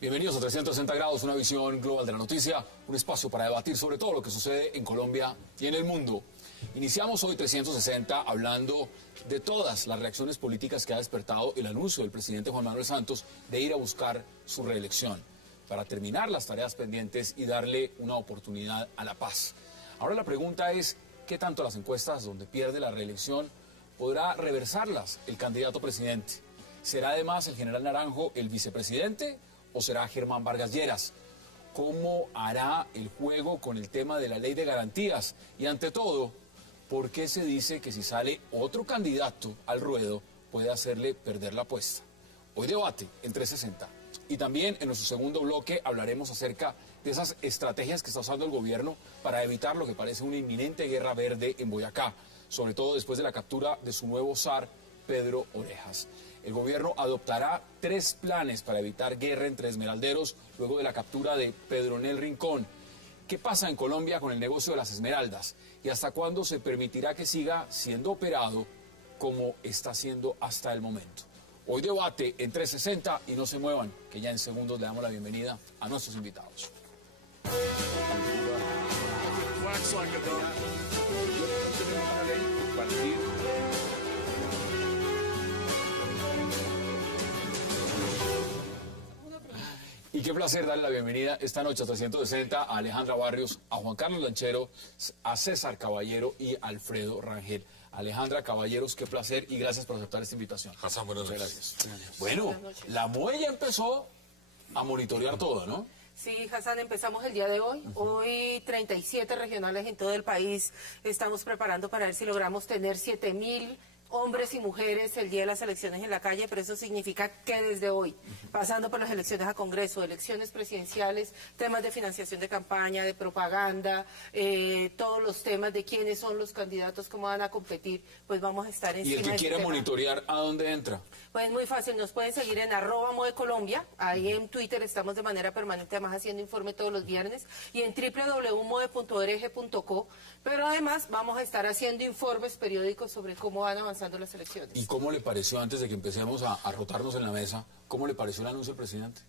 Bienvenidos a 360 grados, una visión global de la noticia, un espacio para debatir sobre todo lo que sucede en Colombia y en el mundo. Iniciamos hoy 360 hablando de todas las reacciones políticas que ha despertado el anuncio del presidente Juan Manuel Santos de ir a buscar su reelección para terminar las tareas pendientes y darle una oportunidad a la paz. Ahora la pregunta es, ¿qué tanto las encuestas donde pierde la reelección podrá reversarlas el candidato presidente? ¿Será además el general Naranjo el vicepresidente o será Germán Vargas Lleras? ¿Cómo hará el juego con el tema de la ley de garantías? Y ante todo, ¿por qué se dice que si sale otro candidato al ruedo puede hacerle perder la apuesta? Hoy debate en 360. Y también en nuestro segundo bloque hablaremos acerca de esas estrategias que está usando el gobierno para evitar lo que parece una inminente guerra verde en Boyacá, sobre todo después de la captura de su nuevo zar, Pedro Orejas. El gobierno adoptará 3 planes para evitar guerra entre esmeralderos luego de la captura de Pedronel Rincón. ¿Qué pasa en Colombia con el negocio de las esmeraldas? ¿Y hasta cuándo se permitirá que siga siendo operado como está siendo hasta el momento? Hoy debate en 360 y no se muevan, que ya en segundos le damos la bienvenida a nuestros invitados. Y qué placer darle la bienvenida esta noche a 360 a Alejandra Barrios, a Juan Carlos Lanchero, a César Caballero y Alfredo Rangel. Alejandra, caballeros, qué placer y gracias por aceptar esta invitación. Hassan, buenas noches. Gracias. Bueno, la MOE ya empezó a monitorear todo, ¿no? Sí, Hassan, empezamos el día de hoy. Hoy 37 regionales en todo el país estamos preparando para ver si logramos tener 7.000 hombres y mujeres el día de las elecciones en la calle, pero eso significa que desde hoy, pasando por las elecciones a Congreso, elecciones presidenciales, temas de financiación de campaña, de propaganda, todos los temas de quiénes son los candidatos, cómo van a competir, pues vamos a estar encima. ¿Y el que quiera monitorear a dónde entra? Pues muy fácil, nos pueden seguir en @MoeColombia, ahí en Twitter estamos de manera permanente, además haciendo informe todos los viernes, y en www.moe.org.co, pero además vamos a estar haciendo informes periódicos sobre cómo van avanzando las elecciones. ¿Y cómo le pareció, antes de que empecemos a rotarnos en la mesa, cómo le pareció el anuncio del presidente?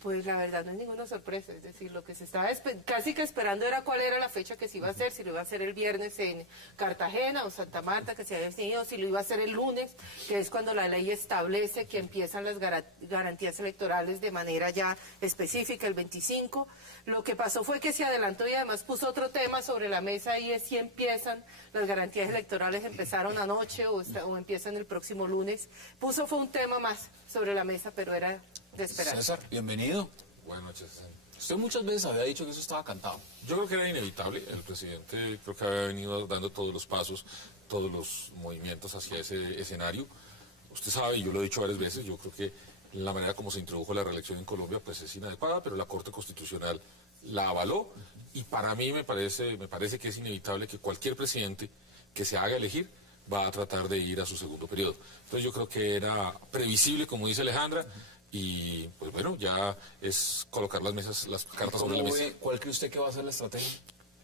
Pues la verdad no es ninguna sorpresa, es decir, lo que se estaba casi que esperando era cuál era la fecha que se iba a hacer, si lo iba a hacer el viernes en Cartagena o Santa Marta, que se había definido, si lo iba a hacer el lunes, que es cuando la ley establece que empiezan las garantías electorales de manera ya específica, el 25. Lo que pasó fue que se adelantó y además puso otro tema sobre la mesa y es si empiezan las garantías electorales, empezaron anoche o empiezan el próximo lunes. Fue un tema más sobre la mesa, pero era de esperar. César, bienvenido. Buenas noches. Usted muchas veces había dicho que eso estaba cantado. Yo creo que era inevitable. El presidente creo que había venido dando todos los pasos, todos los movimientos hacia ese escenario. Usted sabe, y yo lo he dicho varias veces, yo creo que la manera como se introdujo la reelección en Colombia pues es inadecuada, pero la Corte Constitucional la avaló y para mí me parece que es inevitable que cualquier presidente que se haga elegir va a tratar de ir a su segundo periodo. Entonces yo creo que era previsible, como dice Alejandra, y pues bueno, ya es colocar las cartas sobre la mesa. ¿Cuál cree usted que va a ser la estrategia?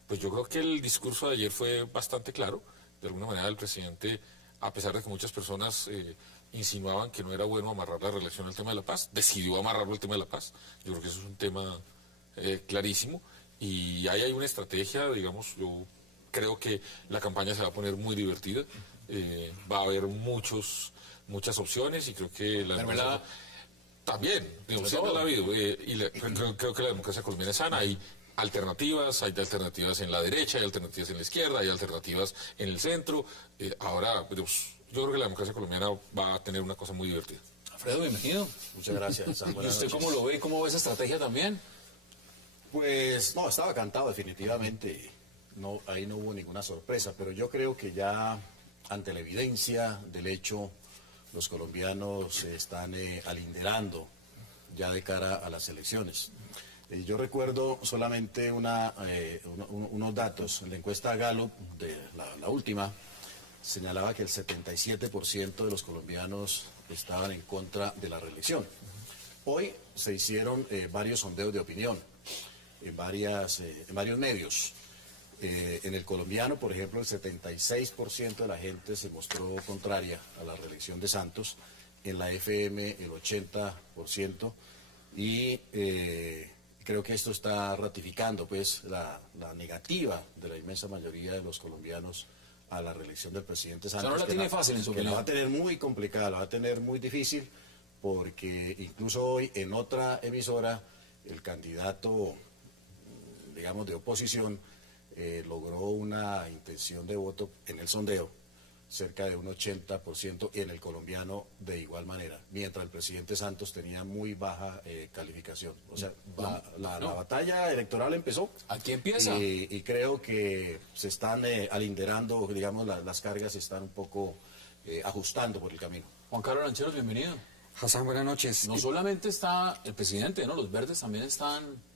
Pues yo creo que el discurso de ayer fue bastante claro. De alguna manera el presidente, a pesar de que muchas personas insinuaban que no era bueno amarrar la reelección al tema de la paz, decidió amarrarlo al tema de la paz. Yo creo que eso es un tema clarísimo. Y ahí hay una estrategia, digamos, yo creo que la campaña se va a poner muy divertida. Va a haber muchas opciones y creo que la democracia también, digamos, siempre la ha habido. Creo que la democracia colombiana es sana. Hay alternativas en la derecha, hay alternativas en la izquierda, hay alternativas en el centro. Ahora, pues, yo creo que la democracia colombiana va a tener una cosa muy divertida. Alfredo, bienvenido. Muchas gracias. ¿Y usted cómo lo ve? ¿Cómo ve esa estrategia también? Pues no, estaba cantado definitivamente. No, ahí no hubo ninguna sorpresa, pero yo creo que ya ante la evidencia del hecho, los colombianos se están alinderando ya de cara a las elecciones. Yo recuerdo solamente unos datos. En la encuesta Gallup, de la última, señalaba que el 77% de los colombianos estaban en contra de la reelección. Hoy se hicieron varios sondeos de opinión en varios medios. En el colombiano, por ejemplo, el 76% de la gente se mostró contraria a la reelección de Santos, en la FM el 80%, y creo que esto está ratificando pues la negativa de la inmensa mayoría de los colombianos a la reelección del presidente Santos. O sea, no la tiene fácil en su que la opinión. va a tener muy complicada, la va a tener muy difícil, porque incluso hoy en otra emisora el candidato, digamos, de oposición logró una intención de voto en el sondeo cerca de un 80%, y en el colombiano de igual manera, mientras el presidente Santos tenía muy baja calificación. O sea, la batalla electoral empezó. Aquí empieza. Y creo que se están alinderando, digamos, las cargas se están un poco ajustando por el camino. Juan Carlos Lancheros, bienvenido. Hassan, buenas noches. No solamente está el presidente, ¿no? Los verdes también están...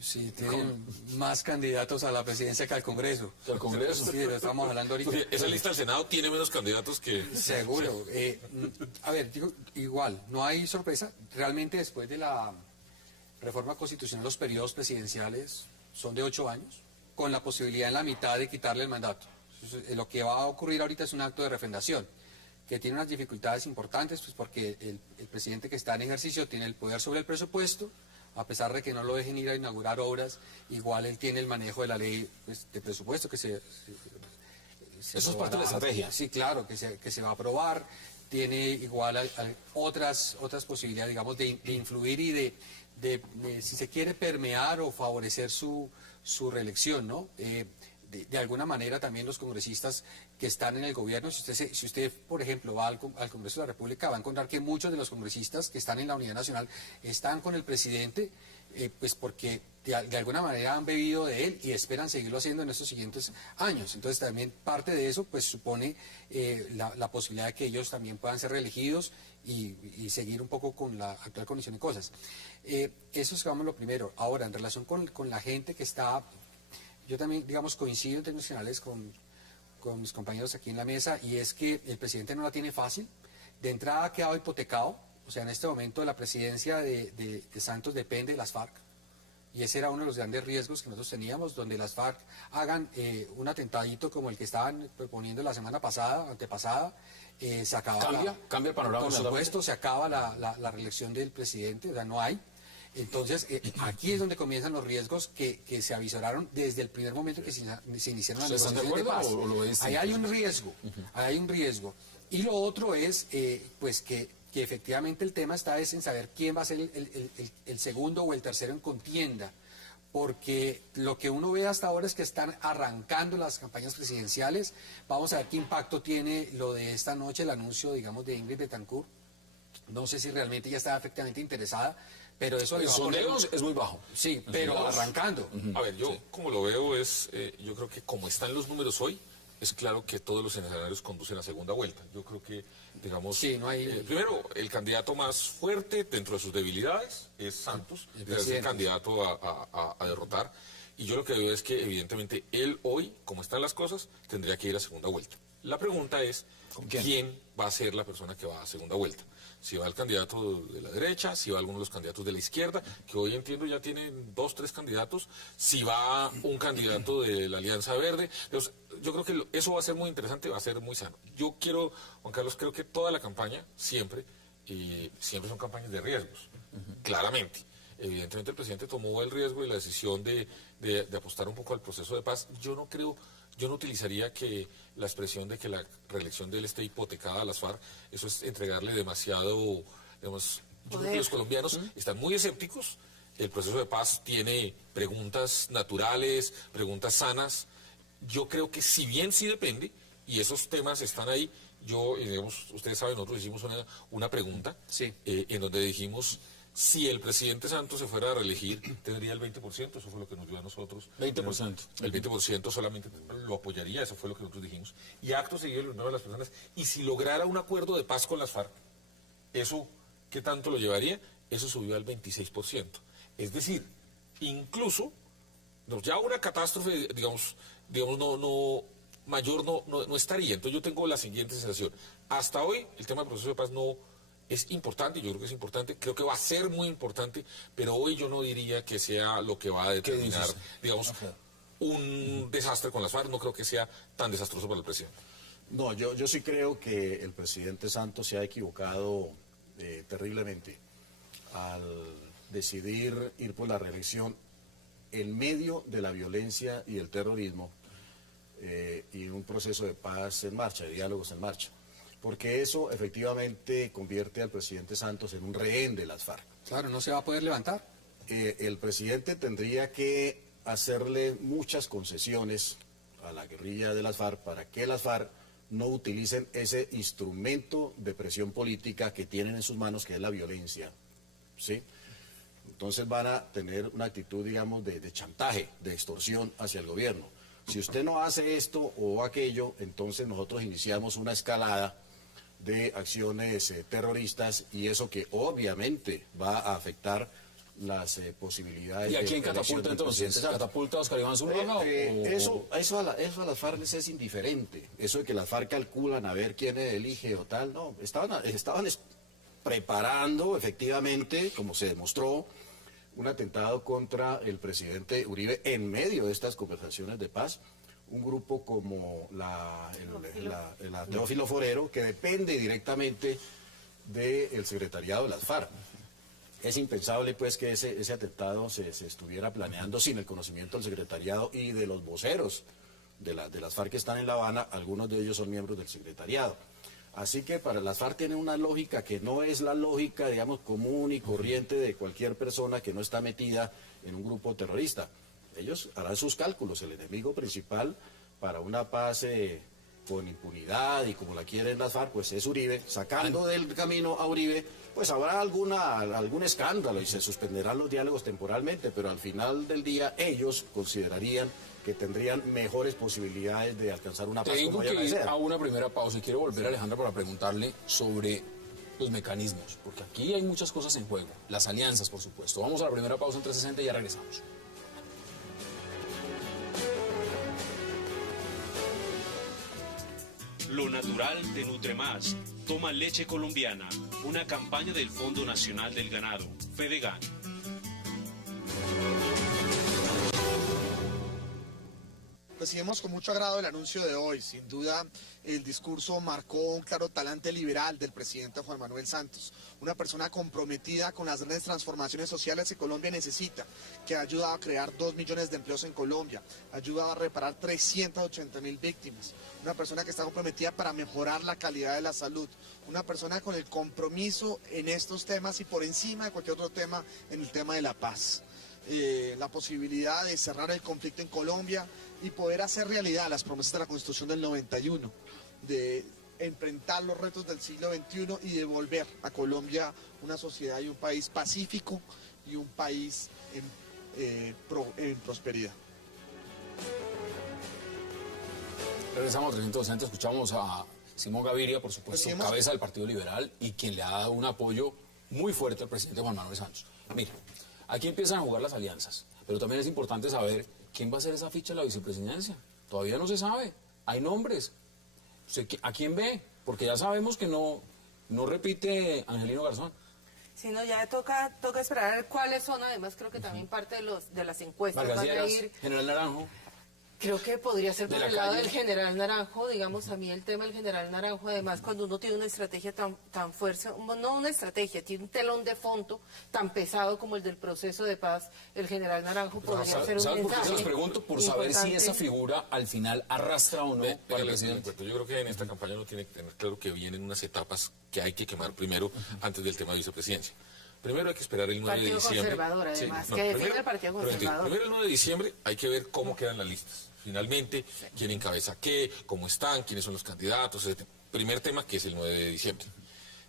Sí, tienen más candidatos a la presidencia que al Congreso. Al Congreso. Sí, lo estamos hablando ahorita. Porque esa lista del Senado tiene menos candidatos que... Seguro. A ver, digo, igual, no hay sorpresa. Realmente después de la reforma constitucional los periodos presidenciales son de 8 años, con la posibilidad en la mitad de quitarle el mandato. Entonces, lo que va a ocurrir ahorita es un acto de refrendación, que tiene unas dificultades importantes, pues porque el presidente que está en ejercicio tiene el poder sobre el presupuesto. A pesar de que no lo dejen ir a inaugurar obras, igual él tiene el manejo de la ley pues, de presupuesto que Eso es parte de la estrategia. Sí, claro, que se va a aprobar. Tiene igual otras posibilidades, digamos, de influir y de, si se quiere, permear o favorecer su reelección, ¿no? De alguna manera también los congresistas que están en el gobierno, si usted por ejemplo, va al Congreso de la República, va a encontrar que muchos de los congresistas que están en la Unidad Nacional están con el presidente, pues porque de alguna manera han bebido de él y esperan seguirlo haciendo en estos siguientes años. Entonces también parte de eso pues supone la posibilidad de que ellos también puedan ser reelegidos y seguir un poco con la actual condición de cosas. Eso es, digamos, lo primero. Ahora, en relación con la gente que está... Yo también, digamos, coincido en términos generales con mis compañeros aquí en la mesa, y es que el presidente no la tiene fácil. De entrada ha quedado hipotecado, o sea, en este momento la presidencia de Santos depende de las FARC, y ese era uno de los grandes riesgos que nosotros teníamos, donde las FARC hagan un atentadito como el que estaban proponiendo la semana pasada, antepasada, se acaba... ¿Cambia el panorama? Por supuesto, se acaba la reelección del presidente, o sea, no hay. Entonces, aquí es donde comienzan los riesgos que se avisoraron desde el primer momento que se iniciaron las negociaciones de paz. ¿O lo ves? Ahí hay un riesgo, ahí hay un riesgo. Y lo otro es, pues, que efectivamente el tema está en saber quién va a ser el segundo o el tercero en contienda. Porque lo que uno ve hasta ahora es que están arrancando las campañas presidenciales. Vamos a ver qué impacto tiene lo de esta noche, el anuncio, digamos, de Ingrid Betancourt. No sé si realmente ya está efectivamente interesada, pero eso... El sondeo es muy bajo. Sí, pero arrancando. A ver, yo como lo veo es, yo creo que como están los números hoy, es claro que todos los escenarios conducen a segunda vuelta. Yo creo que, digamos, sí, no hay... primero, el candidato más fuerte dentro de sus debilidades es Santos, es el candidato a derrotar. Y yo lo que veo es que, evidentemente, él hoy, como están las cosas, tendría que ir a segunda vuelta. La pregunta es, ¿quién va a ser la persona que va a segunda vuelta? Si va el candidato de la derecha, si va alguno de los candidatos de la izquierda, que hoy entiendo ya tienen 2, 3 candidatos, si va un candidato de la Alianza Verde. Entonces, yo creo que eso va a ser muy interesante, va a ser muy sano. Yo quiero, Juan Carlos, creo que toda la campaña, siempre son campañas de riesgos, claramente. Evidentemente el presidente tomó el riesgo y la decisión de apostar un poco al proceso de paz. Yo no utilizaría que la expresión de que la reelección de él esté hipotecada a las FARC, eso es entregarle demasiado, digamos, yo creo que los colombianos están muy escépticos. El proceso de paz tiene preguntas naturales, preguntas sanas. Yo creo que si bien sí depende, y esos temas están ahí, digamos, ustedes saben, nosotros hicimos una pregunta en donde dijimos... Si el presidente Santos se fuera a reelegir, tendría el 20%, eso fue lo que nos dio a nosotros. 20%. El 20% solamente lo apoyaría, eso fue lo que nosotros dijimos. Y acto seguido le a las personas, y si lograra un acuerdo de paz con las FARC, ¿eso qué tanto lo llevaría? Eso subió al 26%. Es decir, incluso, ya una catástrofe, digamos mayor no estaría. Entonces yo tengo la siguiente sensación. Hasta hoy, el tema del proceso de paz no... Es importante, yo creo que es importante, creo que va a ser muy importante, pero hoy yo no diría que sea lo que va a determinar, digamos, un desastre con las FARC, no creo que sea tan desastroso para el presidente. No, yo sí creo que el presidente Santos se ha equivocado terriblemente al decidir ir por la reelección en medio de la violencia y el terrorismo y un proceso de paz en marcha, de diálogos en marcha. Porque eso efectivamente convierte al presidente Santos en un rehén de las FARC. Claro, no se va a poder levantar. El presidente tendría que hacerle muchas concesiones a la guerrilla de las FARC para que las FARC no utilicen ese instrumento de presión política que tienen en sus manos, que es la violencia, ¿sí? Entonces van a tener una actitud, digamos, de chantaje, de extorsión hacia el gobierno. Si usted no hace esto o aquello, entonces nosotros iniciamos una escalada de acciones terroristas, y eso que obviamente va a afectar las posibilidades. ¿Y a quién de elección catapulta del entonces? presidente Santos. ¿Catapulta a Oscar Iván Zuluaga? Eso a las FARC les es indiferente. Eso de que las FARC calculan a ver quién elige o tal, no. Estaban preparando efectivamente, como se demostró, un atentado contra el presidente Uribe en medio de estas conversaciones de paz. Un grupo como la Teófilo Forero, que depende directamente del secretariado de las FARC. Es impensable pues que ese atentado se estuviera planeando sin el conocimiento del secretariado y de los voceros de las FARC que están en La Habana. Algunos de ellos son miembros del secretariado. Así que para las FARC tienen una lógica que no es la lógica, digamos, común y corriente de cualquier persona que no está metida en un grupo terrorista. Ellos harán sus cálculos. El enemigo principal para una paz con impunidad y como la quieren las FARC, pues es Uribe. Sacando del camino a Uribe, pues habrá algún escándalo y se suspenderán los diálogos temporalmente, pero al final del día ellos considerarían que tendrían mejores posibilidades de alcanzar una paz. Tengo que ir a una primera pausa y quiero volver a Alejandra para preguntarle sobre los mecanismos, porque aquí hay muchas cosas en juego, las alianzas, por supuesto. Vamos a la primera pausa en 360 y ya regresamos. Lo natural te nutre más. Toma leche colombiana, una campaña del Fondo Nacional del Ganado, Fedegan. Recibimos con mucho agrado el anuncio de hoy. Sin duda, el discurso marcó un claro talante liberal del presidente Juan Manuel Santos, una persona comprometida con las grandes transformaciones sociales que Colombia necesita, que ha ayudado a crear 2 millones de empleos en Colombia, ha ayudado a reparar 380.000 víctimas, una persona que está comprometida para mejorar la calidad de la salud, una persona con el compromiso en estos temas y por encima de cualquier otro tema, en el tema de la paz. La posibilidad de cerrar el conflicto en Colombia y poder hacer realidad las promesas de la Constitución del 91, de enfrentar los retos del siglo XXI y devolver a Colombia una sociedad y un país pacífico y un país en prosperidad. Regresamos a 360, escuchamos a Simón Gaviria, por supuesto, cabeza del Partido Liberal y quien le ha dado un apoyo muy fuerte al presidente Juan Manuel Santos. Mire, aquí empiezan a jugar las alianzas, pero también es importante saber quién va a ser esa ficha de la vicepresidencia. Todavía no se sabe, hay nombres. ¿A quién ve? Porque ya sabemos que no repite Angelino Garzón. Sí, no, ya toca esperar a ver cuáles son, además creo que también parte de las encuestas Vargas van a Lleras, ir. General Naranjo. Creo que podría ser por ¿De la el lado calle? del General Naranjo, digamos, a mí el tema del General Naranjo, además cuando uno tiene una estrategia tan fuerte, no una estrategia, tiene un telón de fondo tan pesado como el del proceso de paz, el General Naranjo podría ser un ¿Sabes por qué se mensaje los pregunto? Por saber si importante. esa figura al final arrastra o no para el presidente. Yo creo que en esta campaña uno tiene que tener claro que vienen unas etapas que hay que quemar primero antes del tema de vicepresidencia. Primero hay que esperar el 9 de Partido diciembre. conservador, además, Sí, que defiende primero- el Partido pero entiendo, Conservador. Primero el 9 de diciembre hay que ver cómo quedan las listas. Finalmente, quién encabeza qué, cómo están, quiénes son los candidatos. Primer tema, que es el 9 de diciembre.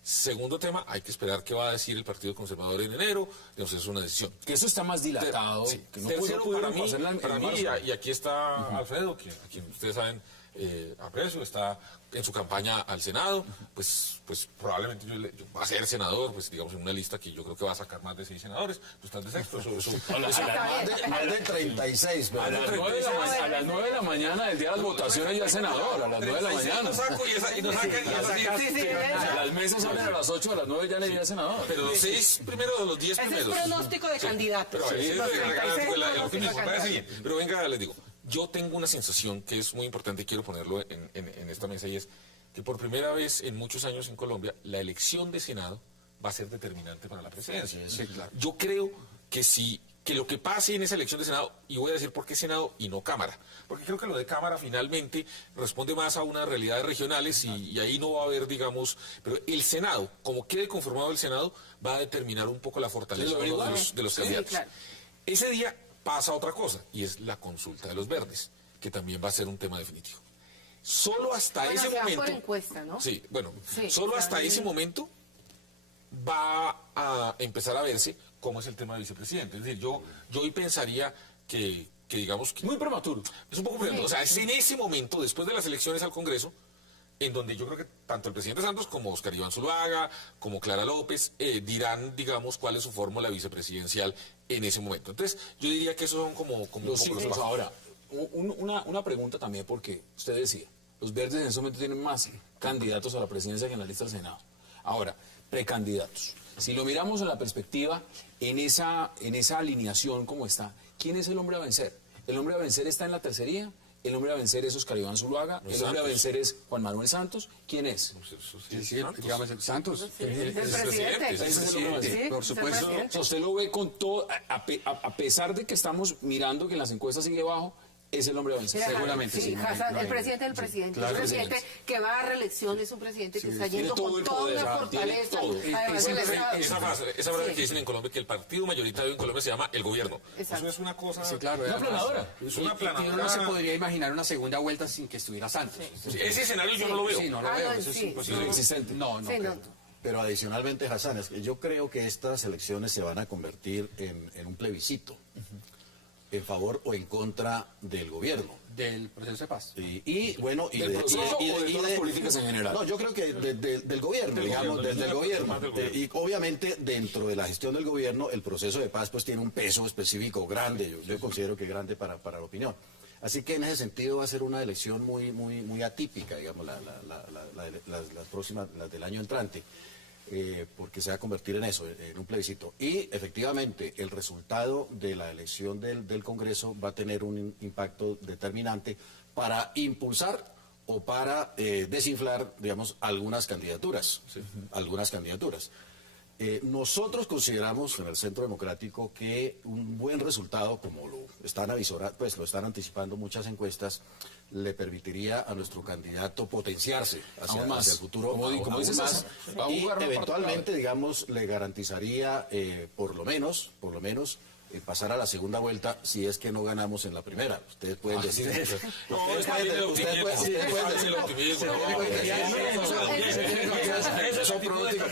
Segundo tema, hay que esperar qué va a decir el Partido Conservador en enero. Entonces es una decisión. Que eso está más dilatado. Sí. Que no Tercero, pudieron para hacerla en mí, marzo. y aquí está Alfredo, a quien ustedes saben, aprecio, está en su campaña al Senado, pues probablemente yo va a ser senador, pues digamos en una lista que yo creo que va a sacar más de 6 senadores, pues están de sexto. Más de 36, pero A las 9 de la mañana del día de las votaciones ya es senador, a las 9 de la mañana. Las mesas salen a las 8, a las 9 ya le ya es senador. Pero los 6 primeros, los 10 Ese es primeros. pronóstico de candidatos. Pero, Los 36 pronóstico de pero venga, les digo, yo tengo una sensación que es muy importante y quiero ponerlo en esta mesa, y es que por primera vez en muchos años en Colombia la elección de Senado va a ser determinante para la presidencia. Sí, claro. Yo creo que lo que pase en esa elección de Senado, y voy a decir por qué Senado y no Cámara, porque creo que lo de Cámara finalmente responde más a unas realidades regionales y ahí no va a haber, digamos, pero el Senado, como quede conformado el Senado, va a determinar un poco la fortaleza de los candidatos. Claro. Ese día pasa otra cosa, y es la consulta de los verdes, que también va a ser un tema definitivo. Solo hasta ese momento... por encuesta, ¿no? Sí, bueno, Sí, solo hasta también. ese momento va a empezar a verse cómo es el tema de vicepresidente. Es decir, yo hoy pensaría que digamos que Muy prematuro. es un poco prematuro. O sea, es en ese momento, después de las elecciones al Congreso, en donde yo creo que tanto el presidente Santos como Óscar Iván Zuluaga, como Clara López, dirán, digamos, cuál es su fórmula vicepresidencial en ese momento. Entonces, yo diría que esos son como Los un poco ciclos. los pasos. Ahora, una pregunta también, porque usted decía, los verdes en este momento tienen más candidatos a la presidencia que en la lista del Senado. Ahora, precandidatos. Si lo miramos en la perspectiva, en esa alineación como está, ¿quién es el hombre a vencer? ¿El hombre a vencer está en la tercería? ¿El hombre a vencer es Óscar Iván Zuluaga? No, ¿El hombre a Santos. vencer es Juan Manuel Santos? ¿Quién es? Sí, digamos, el Santos. Sí, el presidente. Ese es el hombre. Sí, por es el supuesto. presidente. O sea, usted lo ve con todo, a pesar de que estamos mirando que en las encuestas sigue bajo, es el hombre a vencer. Mira, Seguramente, sí. Hassan, el presidente del presidente. claro un que sí. presidente que va a reelección, es un presidente que está yendo Tiene todo con el toda poder, una tiene fortaleza. todo. Además del Estado. Esa frase que dicen en Colombia, que el partido mayoritario en Colombia se llama el gobierno. Exacto. Eso es una cosa... Sí, claro. Una además, planadora. Es una y uno planadora. no se podría imaginar una segunda vuelta sin que estuviera Santos. Sí, ese escenario yo no lo veo. Sí, no lo Ah, veo. no, Eso es sí. imposible. Inexistente. No, no. Sí, creo. no. Pero adicionalmente, Hassan, es que yo creo que estas elecciones se van a convertir en un plebiscito en favor o en contra del gobierno. Del proceso de paz. Y bueno, ¿Del proceso o de todas las políticas en general? No, yo creo que del gobierno, digamos, desde el gobierno. Más del gobierno. Y obviamente dentro de la gestión del gobierno, el proceso de paz pues tiene un peso específico grande, yo considero que grande para la opinión. Así que en ese sentido va a ser una elección muy atípica, digamos, las próximas, las del año entrante. Porque se va a convertir en eso, en un plebiscito. Y efectivamente, el resultado de la elección del Congreso va a tener un impacto determinante para impulsar o para desinflar, digamos, algunas candidaturas. Algunas candidaturas. Nosotros consideramos en el Centro Democrático que un buen resultado, como lo están pues lo están anticipando muchas encuestas, le permitiría a nuestro candidato potenciarse hacia, Aún más. hacia el futuro, Como aún dices, más, va a y jugar una parte eventualmente, clave. digamos, le garantizaría por lo menos, pasar a la segunda vuelta si es que no ganamos en la primera. Ustedes pueden decir eso. No, está bien el optimismo. Está bien el optimismo. Son pronósticos.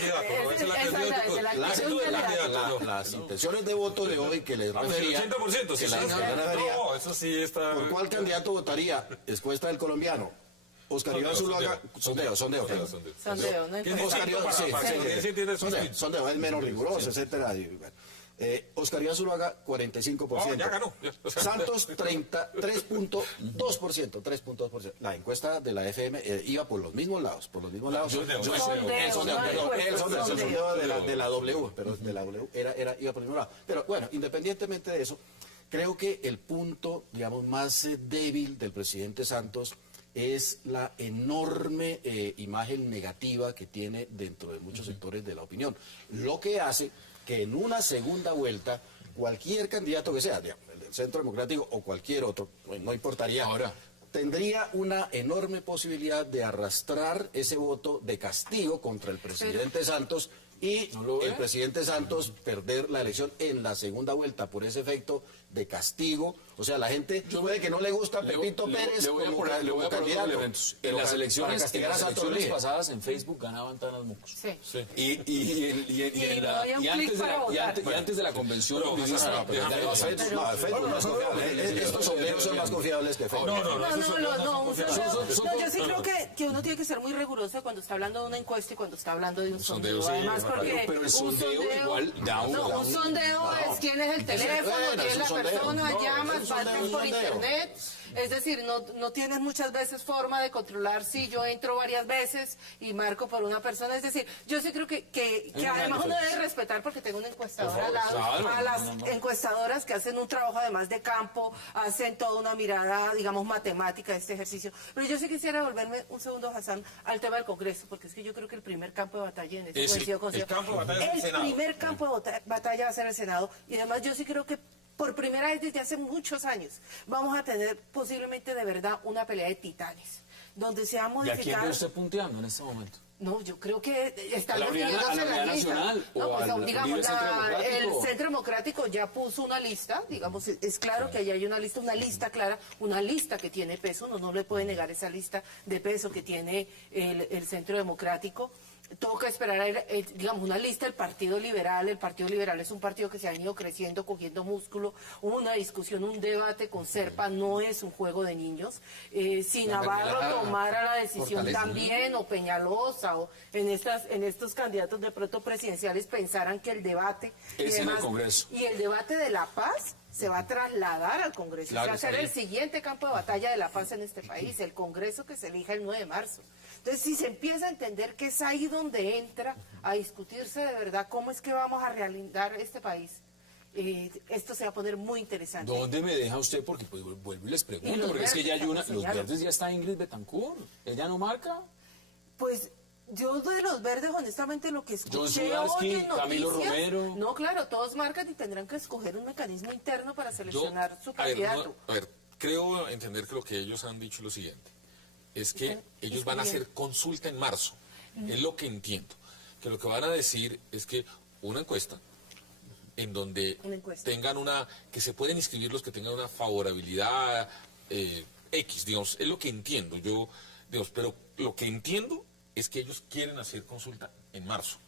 Las intenciones de voto de hoy que les refería, El 80%, sí, que les refería, no, eso sí está... ¿por cuál candidato votaría? Encuesta del colombiano. Óscar Iván Zuluaga, sondeo. Sondeo, ¿no? ¿Quién es Entonces, distinto para sí, entiende sondeo, es menos riguroso, etcétera. Y, bueno. Óscar Iván Zuluaga, 45%. No, ya ganó. Santos, 3.2%. La encuesta de la FM iba por los mismos lados. El sondeo de la W, pero de la W iba por el mismo lado. Pero bueno, independientemente de eso, creo que el punto, digamos, más débil del presidente Santos es la enorme imagen negativa que tiene dentro de muchos sectores de la opinión. Lo que hace que en una segunda vuelta, cualquier candidato que sea, digamos, el del Centro Democrático o cualquier otro, pues no importaría, Ahora, tendría una enorme posibilidad de arrastrar ese voto de castigo contra el presidente Santos y ¿no lo ve? el presidente Santos perder la elección en la segunda vuelta por ese efecto de castigo. O sea, la gente puede que no le gusta a Pepito Pérez le voy a como poner candidato. elementos. En pero las para elecciones, castigar a Santos Uribe. pasadas en Facebook ganaban Tanas Mocos. Sí. Y no había un clic para votar. antes de la convención. Pero, Facebook no es confiable. Estos sondeos son más confiables que Facebook. No, yo sí creo que uno tiene que ser muy riguroso cuando está hablando de una encuesta y cuando está hablando de un sondeo. sí, Además, porque pero el un sondeo igual da No, un sondeo es quién es el teléfono, quién es la persona, llamas, faltan por internet. Es decir, no tienes muchas veces forma de controlar si yo entro varias veces y marco por una persona. Es decir, yo sí creo que además uno debe respetar, porque tengo una encuestadora al lado, claro. a las encuestadoras que hacen un trabajo además de campo, hacen toda una mirada, digamos, matemática de este ejercicio. Pero yo sí quisiera volverme un segundo, Hassan, al tema del Congreso, porque es que yo creo que el primer campo de batalla en este el campo de batalla es el Senado. primer campo de batalla va a ser el Senado, y además yo sí creo que por primera vez desde hace muchos años vamos a tener posiblemente de verdad una pelea de titanes, donde se ha ¿Y a quién ve modificado... usted punteando en este momento? No, yo creo que están ¿A la unidad nacional o No, pues, al digamos, Libre Centro Democrático? el Centro Democrático ya puso una lista, digamos, es claro que ahí hay una lista clara, una lista que tiene peso, no le puede negar esa lista de peso que tiene el Centro Democrático. Toca esperar, digamos, una lista del Partido Liberal. El Partido Liberal es un partido que se ha ido creciendo, cogiendo músculo. Una discusión, un debate con Serpa no es un juego de niños. Si Navarro tomara la decisión también, o Peñalosa, o en estos candidatos de pronto presidenciales pensaran que el debate... Es en el Congreso. Y el debate de la paz se va a trasladar al Congreso. Claro, va a ser el siguiente campo de batalla de la paz en este país, el Congreso que se elija el 9 de marzo. Entonces, si se empieza a entender que es ahí donde entra a discutirse de verdad cómo es que vamos a realizar este país, esto se va a poner muy interesante. ¿Dónde me deja usted? Porque pues, vuelvo y les Y pregunto, los porque es que ya hay verdes, una... Los señalo. verdes ya está Ingrid Betancourt. ¿Ella no marca? Pues yo de los verdes, honestamente, lo que escuché John Sudarsky, hoy en Camilo noticias, Romero. no, claro, todos marcan y tendrán que escoger un mecanismo interno para seleccionar su a ver, candidato. creo entender que lo que ellos han dicho es lo siguiente, es que Están ellos van a hacer consulta en marzo, es lo que entiendo, que lo que van a decir es que una encuesta en donde Una encuesta. tengan que se pueden inscribir los que tengan una favorabilidad X, digamos, es lo que entiendo, pero lo que entiendo es que ellos quieren hacer consulta en marzo.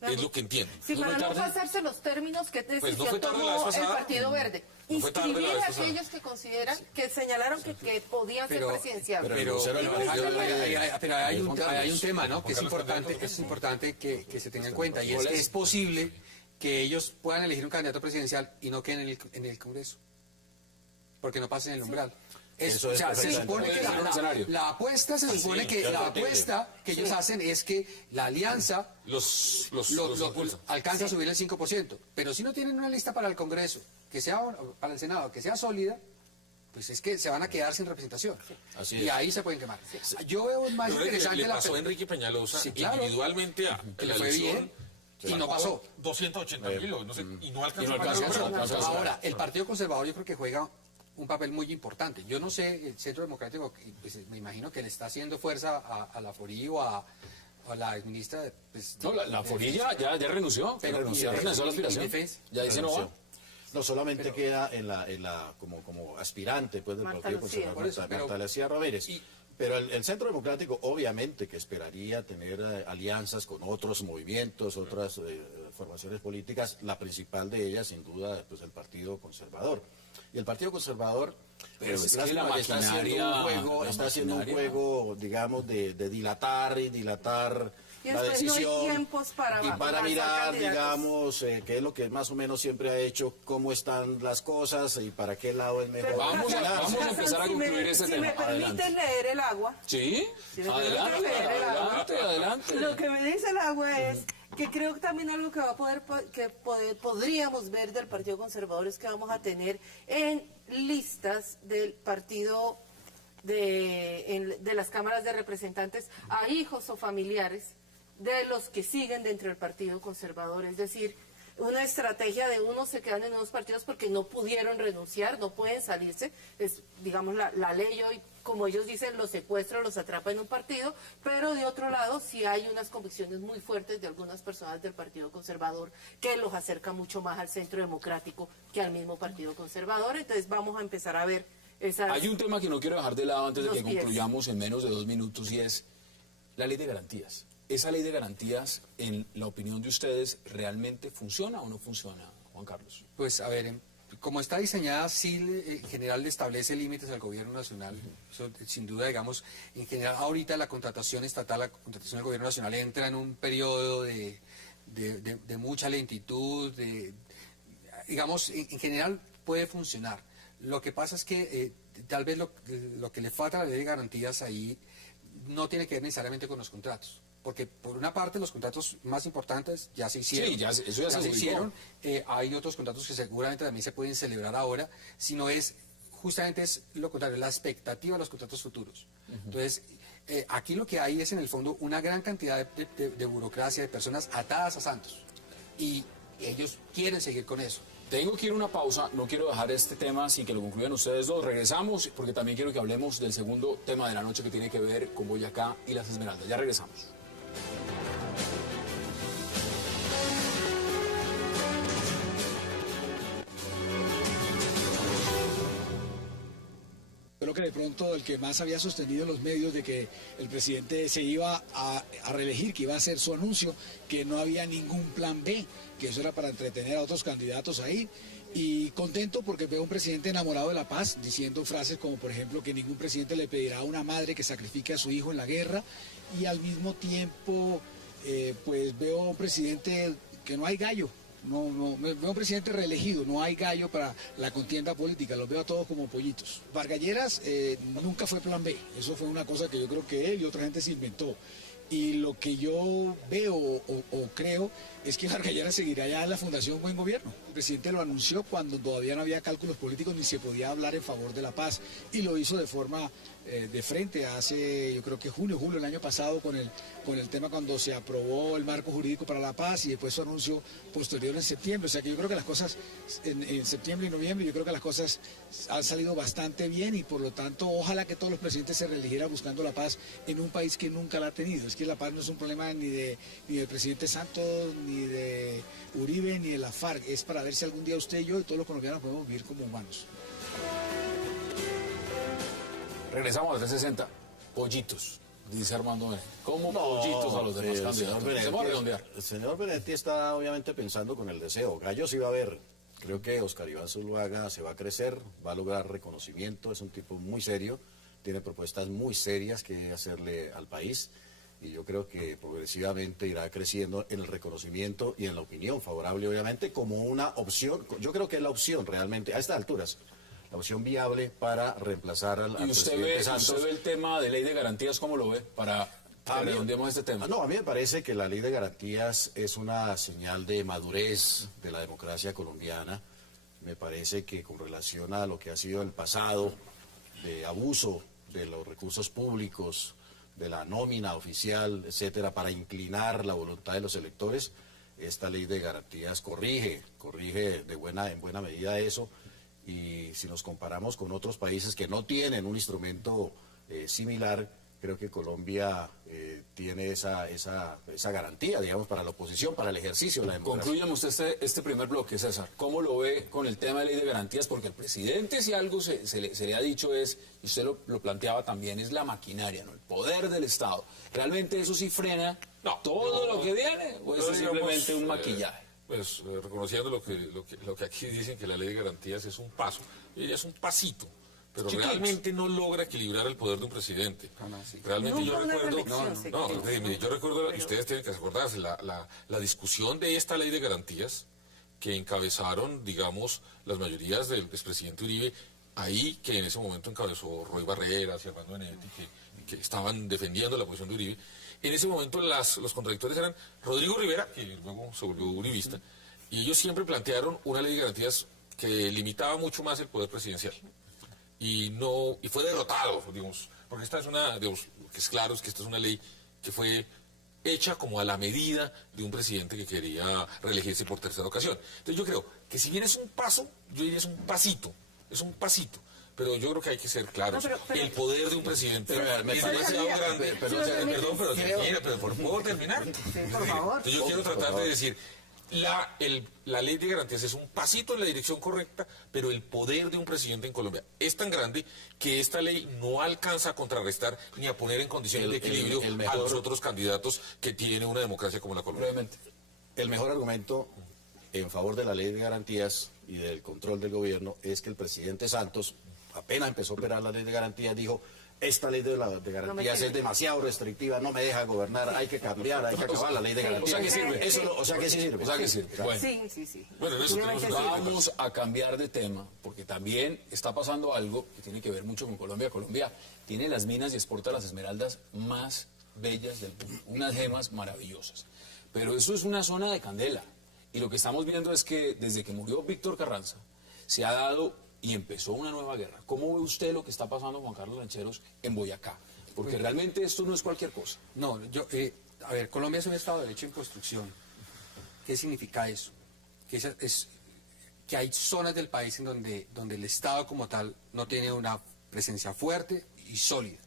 Es lo que entiendo. Sí, ¿No para fue no tarde? pasarse los términos que Pues no fue decisión tarde la vez tomó el pasada. Partido Verde. No fue tarde la Inscribir vez a pasada. aquellos que consideran, que señalaron que podían ser presidenciables. Pero hay un Carlos. tema, ¿no? Que es importante que se tenga en cuenta, y es que es posible que ellos puedan elegir un candidato presidencial y no queden en el Congreso, porque no pasen el umbral. Eso O es sea, se perfectamente. supone que Puede ser un escenario. la apuesta se supone que ya la lo entiendo. apuesta que ellos hacen es que la alianza Los impulsan. alcanza a subir el 5%, pero si no tienen una lista para el Congreso, que sea para el Senado, que sea sólida, pues es que se van a quedar sin representación. Así y es. ahí se pueden quemar. Yo veo más Yo creo que interesante le pasó a Enrique Peñalosa Sí, claro. individualmente a Que le la fue elección bien y no pasó. 280.000 o no sé, y no alcanzó. Y no alcanzó. Ahora, el Partido Conservador yo creo que juega un papel muy importante. Yo no sé, el Centro Democrático, pues, me imagino que le está haciendo fuerza a la Forí o a la exministra. Pues, No, la Forilla ya renunció. Pero, renunció a la aspiración. Defensa. Ya dice no va. No, solamente queda en la como aspirante pues, del Marta Partido Lucía. Conservador, Por eso, Marta Lucía Ramírez. y- Pero el Centro Democrático obviamente que esperaría tener alianzas con otros movimientos, otras formaciones políticas, la principal de ellas sin duda pues el Partido Conservador. Y el Partido Conservador Pero pues, es que la lástima, está haciendo maquinaria- está haciendo un maquinaria- juego, digamos, de dilatar y dilatar Y la después no hay decisión tiempos para y para lanzar mirar, candidatos. digamos, qué es lo que más o menos siempre ha hecho, cómo están las cosas y para qué lado es mejor. Pero, Vamos a- Hassan, vamos a empezar a si concluir ese si tema. me permiten Adelante. leer el agua. ¿Sí? Si me Adelante, permiten leer el agua. adelante. Lo que me dice el agua es que creo que también algo que va a podríamos ver del Partido Conservador es que vamos a tener en listas del partido de las cámaras de representantes a hijos o familiares de los que siguen dentro del Partido Conservador, es decir, una estrategia de unos se quedan en unos partidos porque no pudieron renunciar, no pueden salirse, es digamos la ley hoy, como ellos dicen, los secuestra, los atrapa en un partido, pero de otro lado sí hay unas convicciones muy fuertes de algunas personas del Partido Conservador que los acerca mucho más al Centro Democrático que al mismo Partido Conservador, entonces vamos a empezar a ver esas... Hay un tema que no quiero dejar de lado antes de Los que pies. concluyamos en menos de 2 minutos y es la ley de garantías. ¿Esa ley de garantías, en la opinión de ustedes, realmente funciona o no funciona, Juan Carlos? Pues a ver, como está diseñada, sí en general le establece límites al gobierno nacional. Eso, sin duda, digamos, en general ahorita la contratación estatal, la contratación del gobierno nacional entra en un periodo de mucha lentitud, digamos, en general puede funcionar. Lo que pasa es que tal vez lo que le falta a la ley de garantías ahí no tiene que ver necesariamente con los contratos. Porque por una parte los contratos más importantes ya se hicieron. Sí, eso ya se hicieron. Hay otros contratos que seguramente también se pueden celebrar ahora, sino justamente es lo contrario, la expectativa de los contratos futuros. Entonces, aquí lo que hay es en el fondo una gran cantidad de burocracia, de personas atadas a Santos. Y ellos quieren seguir con eso. Tengo que ir a una pausa, no quiero dejar este tema sin que lo concluyan ustedes dos. Regresamos porque también quiero que hablemos del segundo tema de la noche que tiene que ver con Boyacá y las Esmeraldas. Ya regresamos. Creo que de pronto el que más había sostenido en los medios de que el presidente se iba a reelegir, que iba a hacer su anuncio, que no había ningún plan B, que eso era para entretener a otros candidatos ahí. Y contento porque veo a un presidente enamorado de la paz, diciendo frases como por ejemplo que ningún presidente le pedirá a una madre que sacrifique a su hijo en la guerra, y al mismo tiempo pues veo a un presidente que no hay gallo. Veo un presidente reelegido, no hay gallo para la contienda política, los veo a todos como pollitos. Vargas Lleras nunca fue plan B, eso fue una cosa que yo creo que él y otra gente se inventó. Y lo que yo veo o creo es que Vargas Lleras seguirá ya en la Fundación Buen Gobierno. El presidente lo anunció cuando todavía no había cálculos políticos ni se podía hablar en favor de la paz, y lo hizo de forma de frente hace, yo creo que julio del año pasado, con el tema cuando se aprobó el marco jurídico para la paz, y después su anuncio posterior en septiembre. O sea que yo creo que las cosas en septiembre y noviembre, yo creo que las cosas han salido bastante bien, y por lo tanto ojalá que todos los presidentes se reeligieran buscando la paz en un país que nunca la ha tenido. Es que la paz no es un problema ni del presidente Santos, ni de Uribe, ni de la FARC. Es para ver si algún día usted y yo y todos los colombianos podemos vivir como humanos. Regresamos a 360. Pollitos, dice Armando Benedetti. ¿Cómo pollitos a los demás candidatos? El señor Benedetti está obviamente pensando con el deseo. Gallos iba a haber. Creo que Oscar Iván Zuluaga se va a crecer, va a lograr reconocimiento, es un tipo muy serio, tiene propuestas muy serias que hacerle al país, y yo creo que progresivamente irá creciendo en el reconocimiento y en la opinión favorable, obviamente, como una opción. Yo creo que es la opción realmente, a estas alturas, la opción viable para reemplazar al presidente Santos. ¿Usted ve el tema de ley de garantías, cómo lo ve? Para que redondeemos este tema. No, a mí me parece que la ley de garantías es una señal de madurez de la democracia colombiana. Me parece que con relación a lo que ha sido el pasado, de abuso de los recursos públicos, de la nómina oficial, etcétera, para inclinar la voluntad de los electores, esta ley de garantías corrige en buena medida eso. Y si nos comparamos con otros países que no tienen un instrumento similar, creo que Colombia tiene esa garantía, digamos, para la oposición, para el ejercicio de la democracia. Concluyamos usted este primer bloque, César. ¿Cómo lo ve con el tema de ley de garantías? Porque el presidente, si algo se le ha dicho es, y usted lo planteaba también, es la maquinaria, ¿no? El poder del Estado. ¿Realmente eso sí frena todo lo que viene? ¿O eso es simplemente un maquillaje? Pues reconociendo lo que aquí dicen, que la ley de garantías es un paso, y es un pasito, pero realmente no logra equilibrar el poder de un presidente. Realmente yo recuerdo, y ustedes tienen que acordarse, la discusión de esta ley de garantías que encabezaron, digamos, las mayorías del expresidente Uribe, ahí que en ese momento encabezó Roy Barreras y Armando Benedetti, que estaban defendiendo la posición de Uribe. En ese momento los contradictores eran Rodrigo Rivera, que luego se volvió uribista, y ellos siempre plantearon una ley de garantías que limitaba mucho más el poder presidencial. Y fue derrotado, digamos, porque esta es digamos, lo que es claro es que esta es una ley que fue hecha como a la medida de un presidente que quería reelegirse por tercera ocasión. Entonces yo creo que si bien es un paso, yo diría es un pasito. Pero yo creo que hay que ser claros. El poder de un presidente es demasiado grande. Pero por favor terminar. Sí, por favor. Entonces yo quiero tratar de decir, la ley de garantías es un pasito en la dirección correcta, pero el poder de un presidente en Colombia es tan grande que esta ley no alcanza a contrarrestar ni a poner en condiciones de equilibrio a los otros candidatos que tiene una democracia como la colombiana. El mejor argumento en favor de la ley de garantías y del control del gobierno es que el presidente Santos, apenas empezó a operar la ley de garantías, dijo: esta ley de garantías es demasiado restrictiva, no me deja gobernar, hay que cambiar, hay que acabar la ley de garantías. O sea que sirve. Eso, o sea que sí sirve. O sea que sirve. Bueno. Sí. Bueno, en eso tenemos una Vamos a cambiar de tema, porque también está pasando algo que tiene que ver mucho con Colombia. Colombia tiene las minas y exporta las esmeraldas más bellas del mundo, unas gemas maravillosas. Pero eso es una zona de candela. Y lo que estamos viendo es que desde que murió Víctor Carranza, se ha dado y empezó una nueva guerra. ¿Cómo ve usted lo que está pasando, Juan Carlos Lancheros, en Boyacá? Porque realmente esto no es cualquier cosa. No, a ver, Colombia es un Estado de Derecho en construcción. ¿Qué significa eso? Que hay zonas del país en donde el Estado como tal no tiene una presencia fuerte y sólida,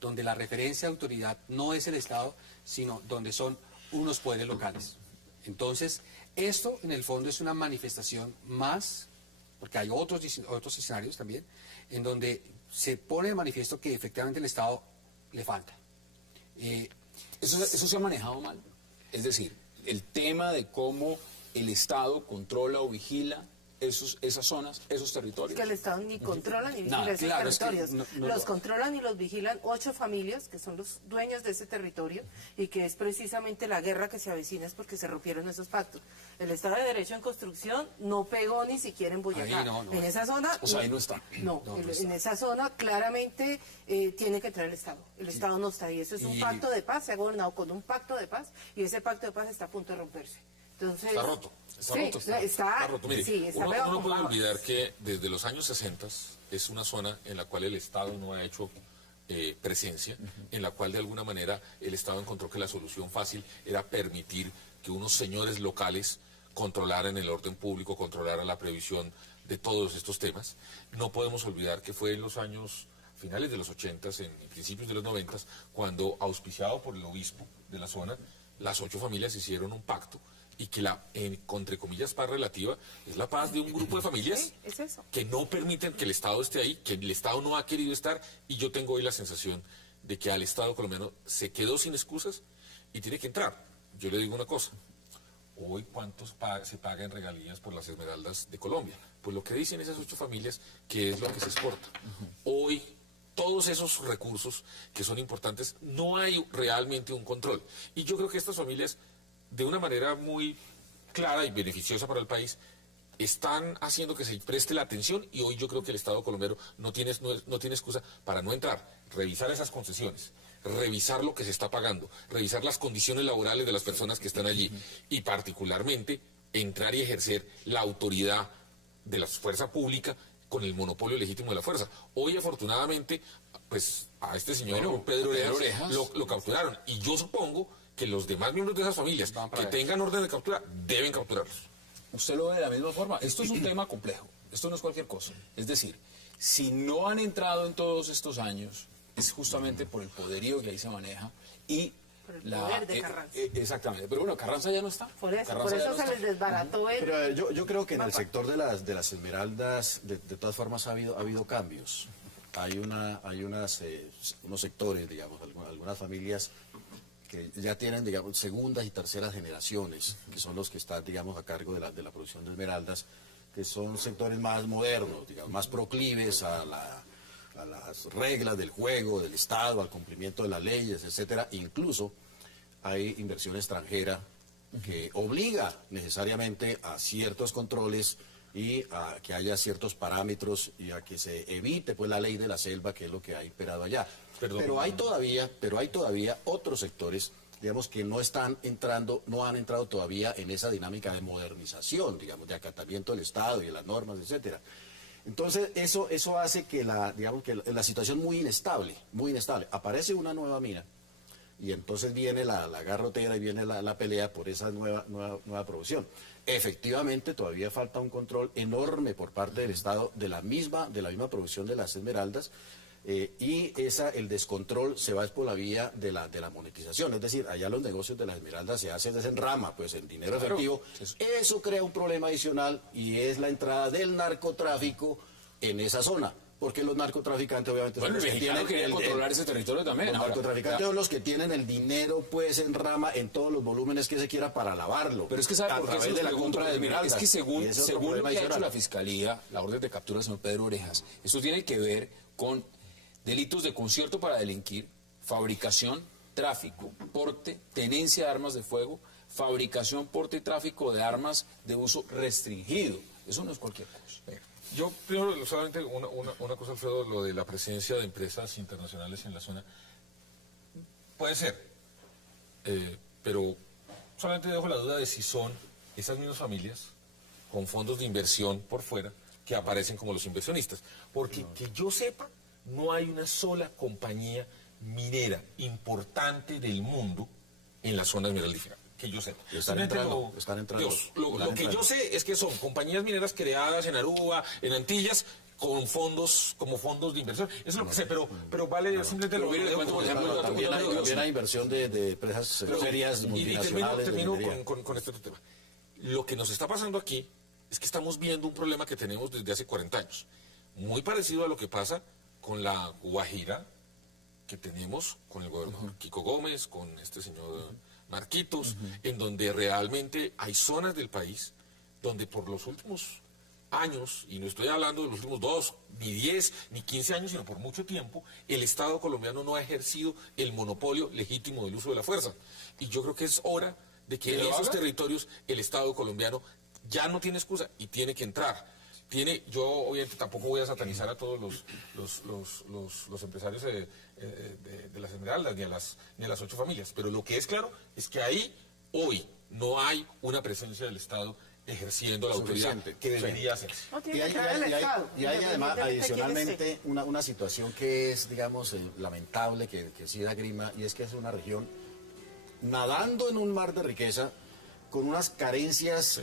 donde la referencia de autoridad no es el Estado, sino donde son unos poderes locales. Entonces, esto en el fondo es una manifestación más, porque hay otros escenarios también, en donde se pone de manifiesto que efectivamente el Estado le falta. Eso se ha manejado mal. Es decir, el tema de cómo el Estado controla o vigila esas zonas, esos territorios. Es que el Estado ni controla ni vigila Nada, esos claro, es que territorios. Los controlan y los vigilan 8 familias, que son los dueños de ese territorio, y que es precisamente la guerra que se avecina, es porque se rompieron esos pactos. El Estado de Derecho en construcción no pegó ni siquiera en Boyacá. Ahí no. En esa zona... O sea, ahí no está. En esa zona claramente tiene que entrar el Estado. El Estado no está ahí. Eso es un pacto de paz, se ha gobernado con un pacto de paz, y ese pacto de paz está a punto de romperse. Entonces, Está roto. Está roto. Mire, está uno pegado no con puede palos. olvidar que desde los años 60 es una zona en la cual el Estado no ha hecho presencia, en la cual de alguna manera el Estado encontró que la solución fácil era permitir que unos señores locales controlaran el orden público, controlaran la previsión de todos estos temas. No podemos olvidar que fue en los años finales de los 80, en principios de los 90, cuando, auspiciado por el obispo de la zona, las 8 familias hicieron un pacto, y que entre comillas, paz relativa es la paz de un grupo de familias Sí, es eso. que no permiten que el Estado esté ahí, que el Estado no ha querido estar, y yo tengo hoy la sensación de que al Estado colombiano se quedó sin excusas y tiene que entrar. Yo le digo una cosa, hoy ¿cuántos se paga en regalías por las esmeraldas de Colombia? Pues lo que dicen esas 8 familias, que es lo que se exporta. Hoy todos esos recursos que son importantes, no hay realmente un control. Y yo creo que estas familias, de una manera muy clara y beneficiosa para el país, están haciendo que se preste la atención, y hoy yo creo que el Estado colombiano no tiene excusa para no entrar, revisar esas concesiones, revisar lo que se está pagando, revisar las condiciones laborales de las personas que están allí, y particularmente entrar y ejercer la autoridad de la fuerza pública con el monopolio legítimo de la fuerza. Hoy, afortunadamente, pues a este señor Pedro Orejas lo capturaron, y yo supongo que los demás miembros de esas familias que tengan orden de captura deben capturarlos. Usted lo ve de la misma forma. Esto es un tema complejo. Esto no es cualquier cosa. Es decir, si no han entrado en todos estos años, es justamente por el poderío que ahí se maneja y Por el poder de Carranza. Exactamente. Pero bueno, Carranza ya no está. Por eso Carranza ya no se está. les desbarató el... Pero yo creo que en el sector de las esmeraldas, de todas formas ha habido cambios. Hay unos sectores, digamos, algunas familias que ya tienen, digamos, segundas y terceras generaciones, que son los que están, digamos, a cargo de la producción de esmeraldas, que son sectores más modernos, digamos, más proclives a las reglas del juego, del Estado, al cumplimiento de las leyes, etcétera. Incluso hay inversión extranjera que obliga necesariamente a ciertos controles y a que haya ciertos parámetros y a que se evite pues la ley de la selva, que es lo que ha imperado allá. Pero hay todavía otros sectores, digamos, que no han entrado todavía en esa dinámica de modernización, digamos, de acatamiento del Estado y de las normas, etcétera. Entonces, eso hace que la situación muy inestable. Aparece una nueva mina y entonces viene la garrotera y viene la pelea por esa nueva producción. Efectivamente, todavía falta un control enorme por parte del Estado de la misma producción de las esmeraldas, y el descontrol se va por la vía de la monetización. Es decir, allá los negocios de las esmeraldas se hacen en rama, pues en dinero efectivo. Eso crea un problema adicional, y es la entrada del narcotráfico en esa zona. Porque los narcotraficantes obviamente Bueno, son los el que mexicano tienen quería controlar ese territorio también. los Ahora, narcotraficantes son los que tienen el dinero pues en rama, en todos los volúmenes que se quiera, para lavarlo. Pero es que sabe a por qué través se de lo la pregunto, compra de mira, esmeraldas. es que según Y ese es otro lo problema que ha hecho adicional. la Fiscalía, la orden de captura del señor Pedro Orejas, esto tiene que ver con delitos de concierto para delinquir, fabricación, tráfico, porte, tenencia de armas de fuego, fabricación, porte y tráfico de armas de uso restringido. Eso no es cualquier cosa. Yo primero solamente una cosa, Alfredo, lo de la presencia de empresas internacionales en la zona. Puede ser, pero solamente dejo la duda de si son esas mismas familias con fondos de inversión por fuera que aparecen como los inversionistas. Porque que yo sepa, no hay una sola compañía minera importante del mundo en la zona esmeraldífera, que yo sepa. Están entrando. Lo que yo sé es que son compañías mineras creadas en Aruba, en Antillas, con fondos, como fondos de inversión. Eso es lo que sé, pero vale, simplemente lo mire, por ejemplo, también hay inversión de empresas serias multinacionales. Y termino con este otro tema. Lo que nos está pasando aquí es que estamos viendo un problema que tenemos desde hace 40 años. Muy parecido a lo que pasa con la Guajira, que tenemos con el gobernador Kiko Gómez, con este señor Marquitos, en donde realmente hay zonas del país donde por los últimos años, y no estoy hablando de los últimos 2, ni 10, ni 15 años, sino por mucho tiempo, el Estado colombiano no ha ejercido el monopolio legítimo del uso de la fuerza. Y yo creo que es hora de que en esos territorios el Estado colombiano ya no tiene excusa y tiene que entrar. Yo obviamente tampoco voy a satanizar a todos los empresarios de las Esmeraldas ni a las 8 familias, pero lo que es claro es que ahí hoy no hay una presencia del Estado ejerciendo la autoridad que debería hacerse. No Y tiene que entrar el Estado, hay además independientemente de quién adicionalmente esté. una situación que es, digamos, lamentable, que sí da grima, y es que es una región nadando en un mar de riqueza con unas carencias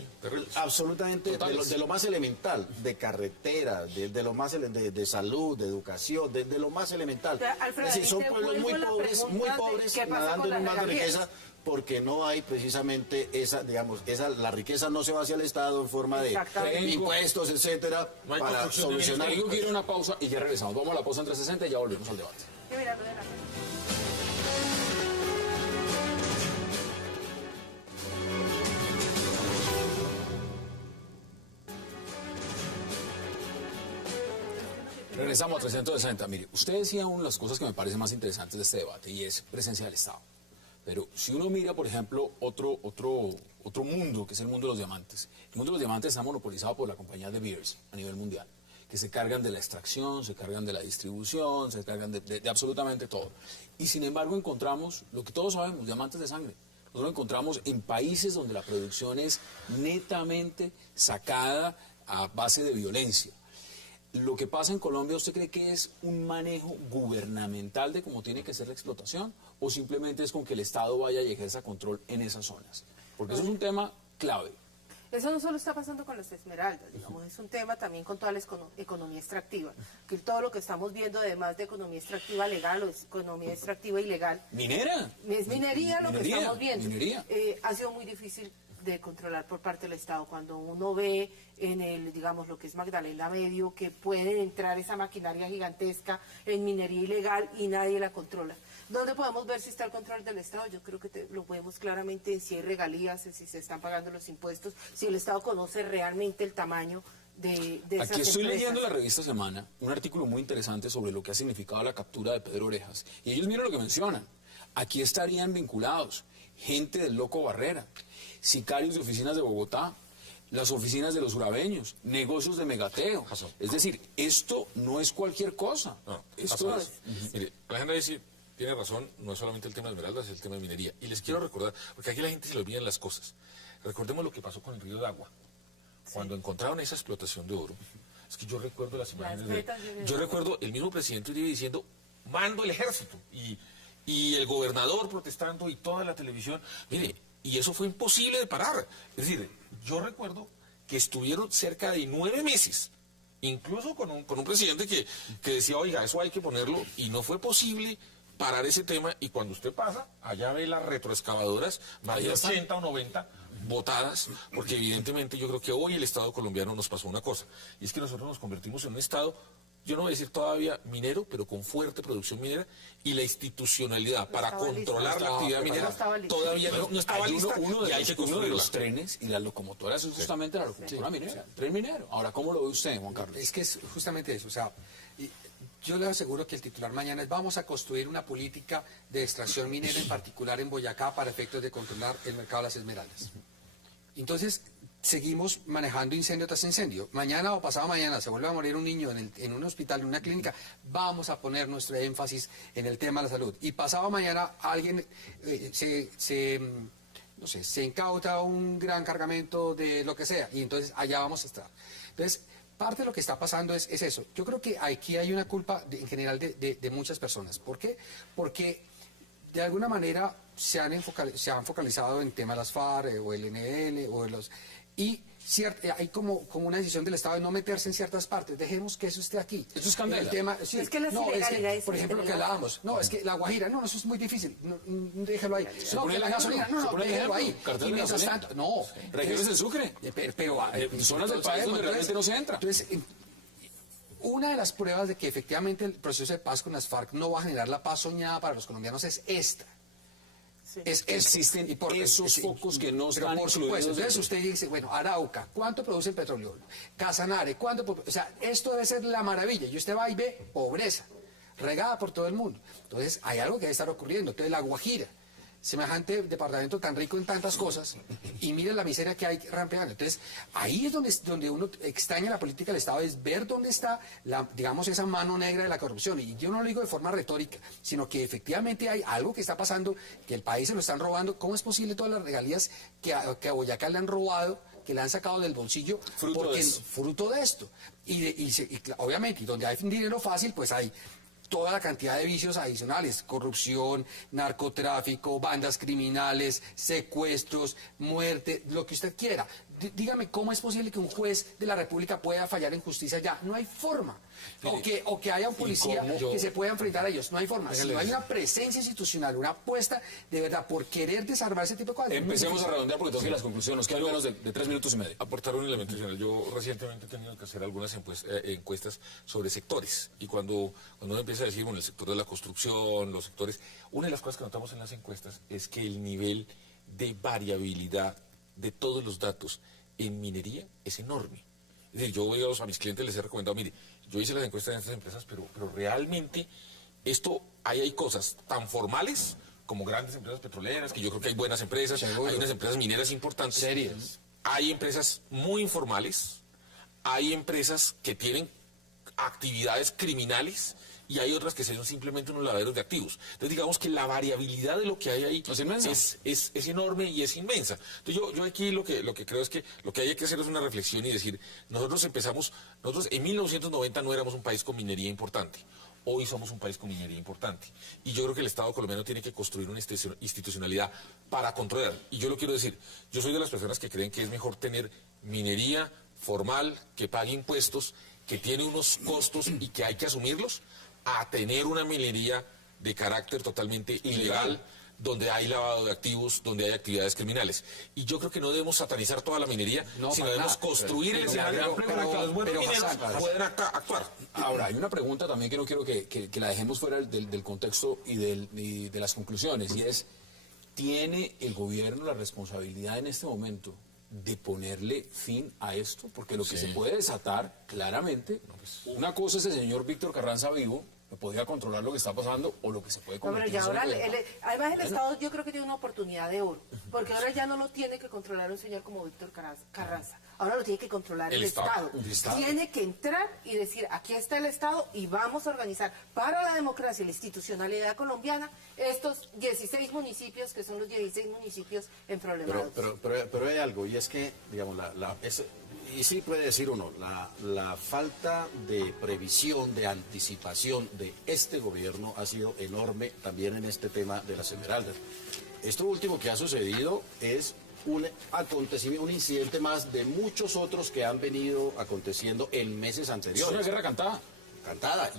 absolutamente de lo más elemental, de carretera, de lo más de salud, de educación, de lo más elemental. Pero, Alfredo, es decir, son te pueblos vuelvo muy la pobres ¿qué pasa nadando con en un las mar de regalías? riqueza, porque no hay precisamente la riqueza no se va hacia el Estado en forma de Exactamente. impuestos, etcétera, No hay para construcción de solucionar. Tengo que ir a una pausa y ya regresamos. Vamos a la pausa en 360 y ya volvemos al debate. Yo mirando de la- Regresamos a 360. Mire, usted decía una de las cosas que me parece más interesantes de este debate y es presencia del Estado. Pero si uno mira, por ejemplo, otro mundo, que es el mundo de los diamantes. El mundo de los diamantes está monopolizado por la compañía De Beers a nivel mundial, que se cargan de la extracción, se cargan de la distribución, se cargan de absolutamente todo. Y sin embargo encontramos lo que todos sabemos, diamantes de sangre. Nosotros lo encontramos en países donde la producción es netamente sacada a base de violencia. Lo que pasa en Colombia, ¿usted cree que es un manejo gubernamental de cómo tiene que ser la explotación? ¿O simplemente es con que el Estado vaya y ejerza control en esas zonas? Porque eso es un tema clave. Eso no solo está pasando con las esmeraldas, digamos, es un tema también con toda la economía extractiva, que todo lo que estamos viendo, además de economía extractiva legal o es economía extractiva ilegal, ¿Minera? es minería lo que Minería, estamos viendo. minería. Ha sido muy difícil de controlar por parte del Estado. Cuando uno ve en el, digamos, lo que es Magdalena Medio, que puede entrar esa maquinaria gigantesca en minería ilegal y nadie la controla. ¿Dónde podemos ver si está el control del Estado? Yo creo que lo vemos claramente en si hay regalías, en si se están pagando los impuestos, si el Estado conoce realmente el tamaño de esas Aquí estoy empresas. leyendo en la revista Semana un artículo muy interesante sobre lo que ha significado la captura de Pedro Orejas. Y ellos miren lo que mencionan. Aquí estarían vinculados gente del Loco Barrera, sicarios de oficinas de Bogotá, las oficinas de los urabeños, negocios de megateo. Es decir, esto no es cualquier cosa. No, Esto es... Mire, Alejandra tiene razón, no es solamente el tema de esmeraldas, es el tema de minería. Y les quiero recordar, porque aquí la gente se le olvidan las cosas. Recordemos lo que pasó con el río de Agua. Cuando encontraron esa explotación de oro, es que yo recuerdo las imágenes yo recuerdo el mismo presidente Uribe diciendo, mando el ejército, y el gobernador protestando y toda la televisión. Mire, y eso fue imposible de parar. Es decir, yo recuerdo que estuvieron cerca de 9 meses, incluso con un presidente que decía, oiga, eso hay que ponerlo, y no fue posible parar ese tema. Y cuando usted pasa, allá ve las retroexcavadoras, más de 80 o 90 botadas, porque evidentemente yo creo que hoy el Estado colombiano nos pasó una cosa, y es que nosotros nos convertimos en un Estado, yo no voy a decir todavía minero, pero con fuerte producción minera, y la institucionalidad para controlar la actividad minera todavía no estaba lista, y hay que uno de construirla. los trenes y las locomotoras es justamente la locomotora minera, tren minero. Ahora, ¿cómo lo ve usted, Juan Carlos? Es que es justamente eso, o sea, yo le aseguro que el titular mañana es: vamos a construir una política de extracción minera, en particular en Boyacá, para efectos de controlar el mercado de las esmeraldas. Entonces, seguimos manejando incendio tras incendio. Mañana o pasado mañana se vuelve a morir un niño en un hospital, en una clínica. Vamos a poner nuestro énfasis en el tema de la salud. Y pasado mañana alguien no sé, se incauta un gran cargamento de lo que sea, y entonces allá vamos a estar. Entonces, parte de lo que está pasando es eso. Yo creo que aquí hay una culpa en general de muchas personas. ¿Por qué? Porque de alguna manera se han focalizado en temas de las FARC o el ELN o los... Y hay como una decisión del Estado de no meterse en ciertas partes. Dejemos que eso esté aquí. Eso es candela. El tema, sí, es que las no, ilegalidades... por ejemplo, lo que hablábamos. No, es que la Guajira, no, eso es muy difícil. No, déjelo ahí. No, pone que la gasolina, no, se pone el déjelo ejemplo, ahí. cartel Y de mientras gasolina. tanto, no. Regiones del Sucre. Pero zonas del país donde realmente no se entra. Entonces, una de las pruebas de que efectivamente el proceso de paz con las FARC no va a generar la paz soñada para los colombianos es esta. Es Existen esos focos que no pero están por incluidos. supuesto. Entonces usted dice, bueno, Arauca, ¿cuánto produce el petróleo? Casanare, o sea, esto debe ser la maravilla. Y usted va y ve pobreza, regada por todo el mundo. Entonces hay algo que debe estar ocurriendo. Entonces la Guajira, semejante departamento tan rico en tantas cosas, y mire la miseria que hay rampeando. Entonces, ahí es donde uno extraña la política del Estado, es ver dónde está, digamos, esa mano negra de la corrupción. Y yo no lo digo de forma retórica, sino que efectivamente hay algo que está pasando, que el país se lo están robando. ¿Cómo es posible todas las regalías que a Boyacá le han robado, que le han sacado del bolsillo? Fruto de esto. Y obviamente, y donde hay dinero fácil, pues hay toda la cantidad de vicios adicionales: corrupción, narcotráfico, bandas criminales, secuestros, muerte, lo que usted quiera. Dígame, ¿cómo es posible que un juez de la República pueda fallar en justicia ya? No hay forma. O que haya un policía que se pueda enfrentar a ellos. No hay forma. Si no hay una presencia institucional, una apuesta de verdad por querer desarmar ese tipo de cosas. Empecemos a redondear porque tengo que ir a las conclusiones. Nos quedan menos de 3 minutos y medio. Aportar un elemento adicional. Yo recientemente he tenido que hacer algunas encuestas sobre sectores. Y cuando uno empieza a decir, bueno, el sector de la construcción, los sectores... Una de las cosas que notamos en las encuestas es que el nivel de variabilidad de todos los datos en minería es enorme. Es decir, yo a mis clientes les he recomendado, mire, yo hice las encuestas en estas empresas, pero realmente hay cosas tan formales como grandes empresas petroleras, que yo creo que hay buenas empresas, hay unas empresas mineras importantes. Serias. Hay empresas muy informales, hay empresas que tienen actividades criminales, y hay otras que son simplemente unos lavaderos de activos. Entonces, digamos que la variabilidad de lo que hay ahí es enorme y es inmensa. Entonces, yo aquí lo que creo es que lo que hay que hacer es una reflexión y decir, nosotros en 1990 no éramos un país con minería importante. Hoy somos un país con minería importante. Y yo creo que el Estado colombiano tiene que construir una institucionalidad para controlar. Y yo lo quiero decir, yo soy de las personas que creen que es mejor tener minería formal, que pague impuestos, que tiene unos costos y que hay que asumirlos, a tener una minería de carácter totalmente ilegal, donde hay lavado de activos, donde hay actividades criminales. Y yo creo que no debemos satanizar toda la minería, sino debemos construir el escenario para que los buenos mineros puedan actuar. Ahora, hay una pregunta también que no quiero que la dejemos fuera del contexto y de las conclusiones, y es, ¿tiene el gobierno la responsabilidad en este momento de ponerle fin a esto? Porque lo que se puede desatar claramente, una cosa es el señor Víctor Carranza vivo, que podría controlar lo que está pasando, o lo que se puede convertir. Pero ya ahora, además el Estado yo creo que tiene una oportunidad de oro, porque ahora ya no lo tiene que controlar un señor como Víctor Carranza, ahora lo tiene que controlar el Estado. Tiene que entrar y decir, aquí está el Estado y vamos a organizar para la democracia y la institucionalidad colombiana estos 16 municipios, que son los 16 municipios en problemas. Pero hay algo, y es que, digamos, y sí puede decir uno, la falta de previsión, de anticipación de este gobierno ha sido enorme también en este tema de las esmeraldas. Esto último que ha sucedido es un acontecimiento, un incidente más de muchos otros que han venido aconteciendo en meses anteriores. Es una guerra cantada.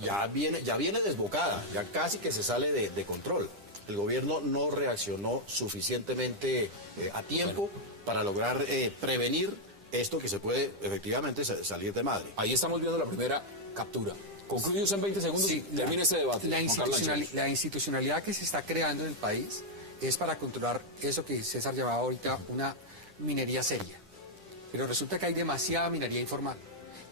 Ya viene desbocada, ya casi que se sale de control. El gobierno no reaccionó suficientemente a tiempo para lograr prevenir esto que se puede efectivamente salir de madre. Ahí estamos viendo la primera captura. Concluimos en 20 segundos y termina este debate. La institucionalidad que se está creando en el país es para controlar eso que César llamaba ahorita una minería seria. Pero resulta que hay demasiada minería informal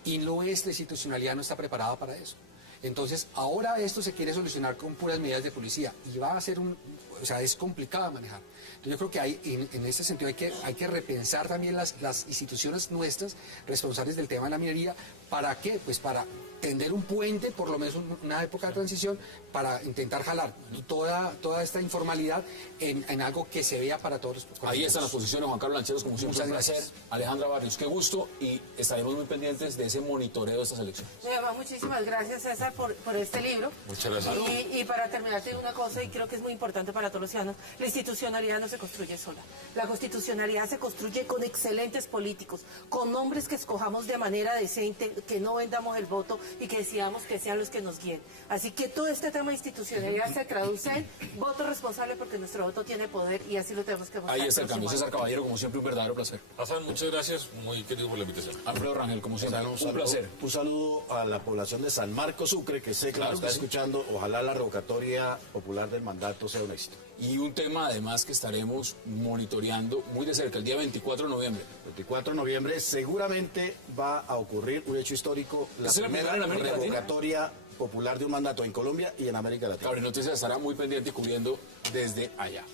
y la institucionalidad no está preparada para eso. Entonces, ahora esto se quiere solucionar con puras medidas de policía y va a ser o sea, es complicado de manejar. Entonces, yo creo que en este sentido hay que repensar también las instituciones nuestras responsables del tema de la minería. ¿Para qué? Pues para tender un puente, por lo menos una época de transición, para intentar jalar toda esta informalidad en algo que se vea para todos los colombianos. Ahí están las posiciones, Juan Carlos Lancheros, como siempre, Muchas un placer. gracias. Alejandra Barrios, qué gusto, y estaremos muy pendientes de ese monitoreo de estas elecciones. Muchísimas gracias, César, por este libro. Muchas gracias. Y para terminar, te digo una cosa, y creo que es muy importante para todos los ciudadanos: la institucionalidad no se construye sola. La constitucionalidad se construye con excelentes políticos, con hombres que escojamos de manera decente, que no vendamos el voto y que decidamos que sean los que nos guíen. Así que todo este tema de institucionalidad se traduce en voto responsable, porque nuestro voto tiene poder y así lo tenemos que mostrar. Ahí está el cambio. César Caballero, como siempre, un verdadero placer. Hassan, muchas gracias, muy querido por la invitación. Alfredo Rangel, como siempre, un placer. Un saludo a la población de San Marcos Sucre, que sé que Claro nos está que sí. escuchando. Ojalá la revocatoria popular del mandato sea un éxito. Y un tema, además, que estaremos monitoreando muy de cerca, el día 24 de noviembre. 24 de noviembre seguramente va a ocurrir un hecho histórico, la ¿Es la primera primera en América Latina? revocatoria popular de un mandato en Colombia y en América Latina. Claro, y Noticias estará muy pendiente y cubriendo desde allá.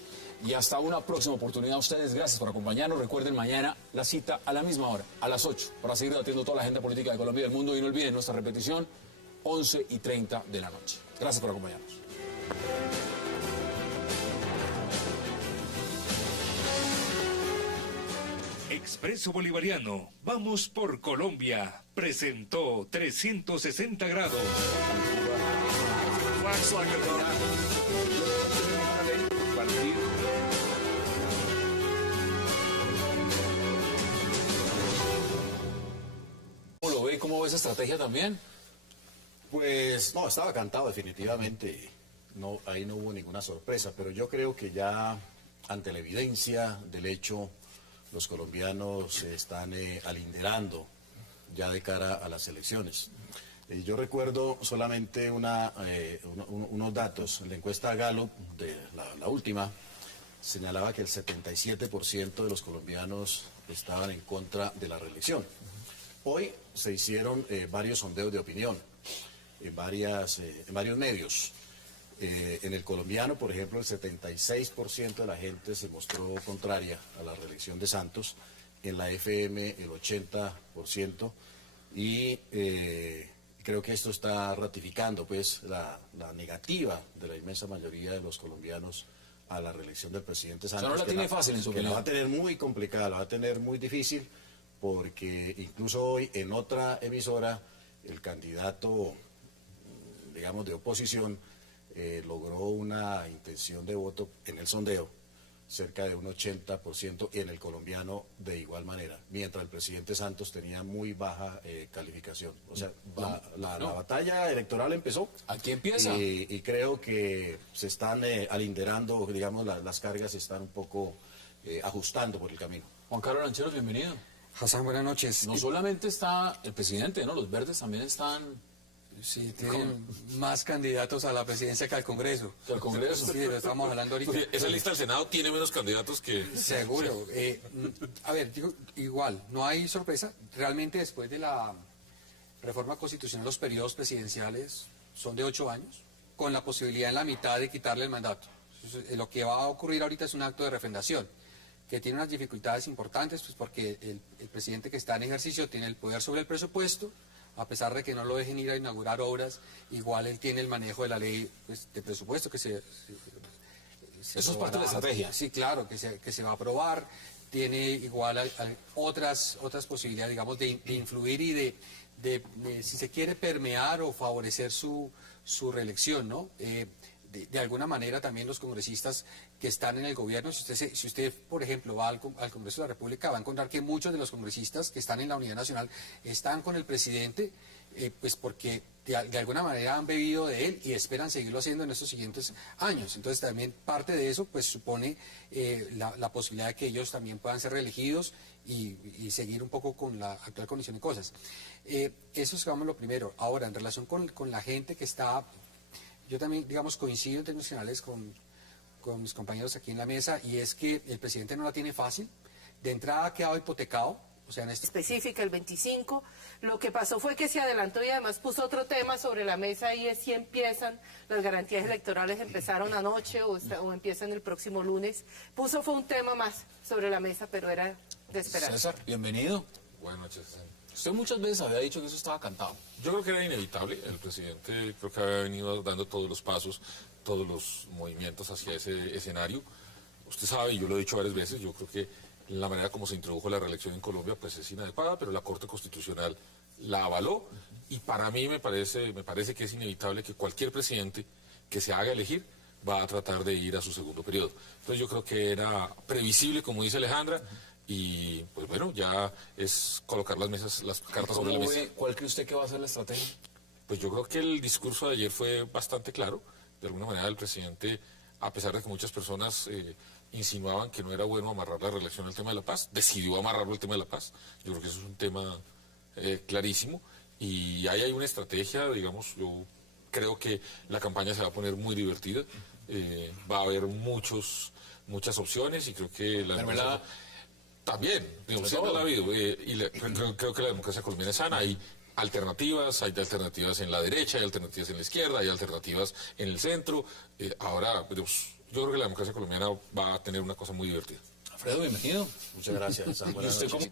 Y hasta una próxima oportunidad a ustedes. Gracias por acompañarnos. Recuerden, mañana la cita a la misma hora, a las 8, para seguir debatiendo toda la agenda política de Colombia y del mundo. Y no olviden nuestra repetición, 11:30 de la noche. Gracias por acompañarnos. Expreso Bolivariano, vamos por Colombia, presentó 360 grados. ¿Cómo lo ve? ¿Cómo ve esa estrategia también? Pues no, estaba cantado definitivamente. No, ahí no hubo ninguna sorpresa, pero yo creo que ya ante la evidencia del hecho, los colombianos se están alinderando ya de cara a las elecciones. Yo recuerdo solamente unos datos. La encuesta Gallup, de la última, señalaba que el 77% de los colombianos estaban en contra de la reelección. Hoy se hicieron varios sondeos de opinión en varios medios. En el colombiano, por ejemplo, el 76% de la gente se mostró contraria a la reelección de Santos. En la FM, el 80%. Y creo que esto está ratificando pues la negativa de la inmensa mayoría de los colombianos a la reelección del presidente Santos. O sea, no la tiene fácil en su que la opinión. va a tener muy complicada, la va a tener muy difícil, porque incluso hoy en otra emisora el candidato, digamos, de oposición logró una intención de voto en el sondeo cerca de un 80%, y en el colombiano de igual manera, mientras el presidente Santos tenía muy baja calificación. O sea, la batalla electoral empezó. Aquí empieza. Y creo que se están alinderando, digamos, las cargas se están un poco ajustando por el camino. Juan Carlos Lancheros, bienvenido. Hassan, buenas noches. No solamente está el presidente, ¿no? Los verdes también están... Sí, tienen más candidatos a la presidencia que al Congreso. Que al Congreso. Sí, lo estamos hablando ahorita. Porque esa lista del Senado tiene menos candidatos que... Seguro. A ver, digo, igual, no hay sorpresa. Realmente después de la reforma constitucional los periodos presidenciales son de 8 años, con la posibilidad en la mitad de quitarle el mandato. Entonces, lo que va a ocurrir ahorita es un acto de refrendación, que tiene unas dificultades importantes, pues porque el presidente que está en ejercicio tiene el poder sobre el presupuesto. A pesar de que no lo dejen ir a inaugurar obras, igual él tiene el manejo de la ley pues, de presupuesto que se Eso es parte de la estrategia. Sí, claro, que se va a aprobar. Tiene igual otras posibilidades, digamos, de influir y de, si se quiere, permear o favorecer su reelección, ¿no? De alguna manera también los congresistas que están en el gobierno, si usted por ejemplo, va al Congreso de la República, va a encontrar que muchos de los congresistas que están en la Unidad Nacional están con el presidente, pues porque de alguna manera han bebido de él y esperan seguirlo haciendo en estos siguientes años. Entonces también parte de eso pues supone la posibilidad de que ellos también puedan ser reelegidos y seguir un poco con la actual condición de cosas. Eso es, digamos, lo primero. Ahora, en relación con la gente que está... Yo también, digamos, coincido en términos generales con mis compañeros aquí en la mesa, y es que el presidente no la tiene fácil. De entrada ha quedado hipotecado, O sea, en este... específica, el 25. Lo que pasó fue que se adelantó y además puso otro tema sobre la mesa y es si empiezan, las garantías electorales empezaron anoche o empiezan el próximo lunes. Fue un tema más sobre la mesa, pero era de esperar. César, bienvenido. Buenas noches. Usted muchas veces había dicho que eso estaba cantado. Yo creo que era inevitable. El presidente creo que había venido dando todos los pasos, todos los movimientos hacia ese escenario. Usted sabe, y yo lo he dicho varias veces, yo creo que la manera como se introdujo la reelección en Colombia pues es inadecuada, pero la Corte Constitucional la avaló y para mí me parece que es inevitable que cualquier presidente que se haga elegir va a tratar de ir a su segundo periodo. Entonces yo creo que era previsible, como dice Alejandra, y pues bueno, ya es colocar las cartas sobre la mesa. ¿Cuál cree usted que va a ser la estrategia? Pues yo creo que el discurso de ayer fue bastante claro. De alguna manera el presidente, a pesar de que muchas personas insinuaban que no era bueno amarrar la reelección al tema de la paz, decidió amarrarlo al tema de la paz. Yo creo que eso es un tema clarísimo. Y ahí hay una estrategia, digamos, yo creo que la campaña se va a poner muy divertida. Va a haber muchas opciones y creo que la democracia también, digamos, siempre la ha habido. Creo que la democracia colombiana es sana. Hay alternativas en la derecha, hay alternativas en la izquierda, hay alternativas en el centro. Ahora, digamos, yo creo que la democracia colombiana va a tener una cosa muy divertida. Alfredo, bienvenido. Muchas gracias. ¿Y usted cómo?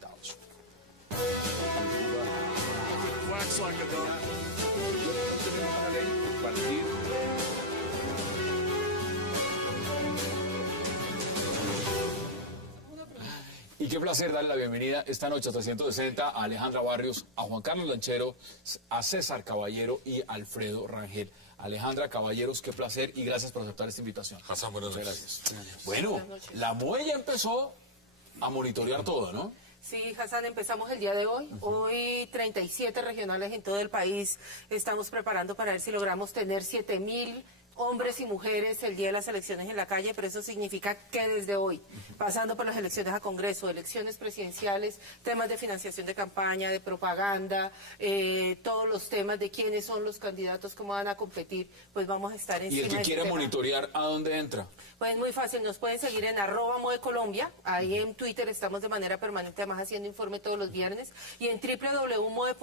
Y qué placer darle la bienvenida esta noche a 360 a Alejandra Barrios, a Juan Carlos Lanchero, a César Caballero y Alfredo Rangel. Alejandra, caballeros, qué placer y gracias por aceptar esta invitación. Hassan, buenas noches. Gracias. Bueno, la MOE ya empezó a monitorear todo, ¿no? Sí, Hassan, empezamos el día de hoy. Hoy 37 regionales en todo el país estamos preparando para ver si logramos tener 7.000 hombres y mujeres el día de las elecciones en la calle, pero eso significa que desde hoy, pasando por las elecciones a Congreso, elecciones presidenciales, temas de financiación de campaña, de propaganda, todos los temas de quiénes son los candidatos, cómo van a competir, pues vamos a estar encima. ¿Y el que de quiera este tema. monitorear a dónde entra? Pues muy fácil, nos pueden seguir en @ModeColombia, ahí en Twitter estamos de manera permanente, además haciendo informe todos los viernes, y en www.mode.org.co,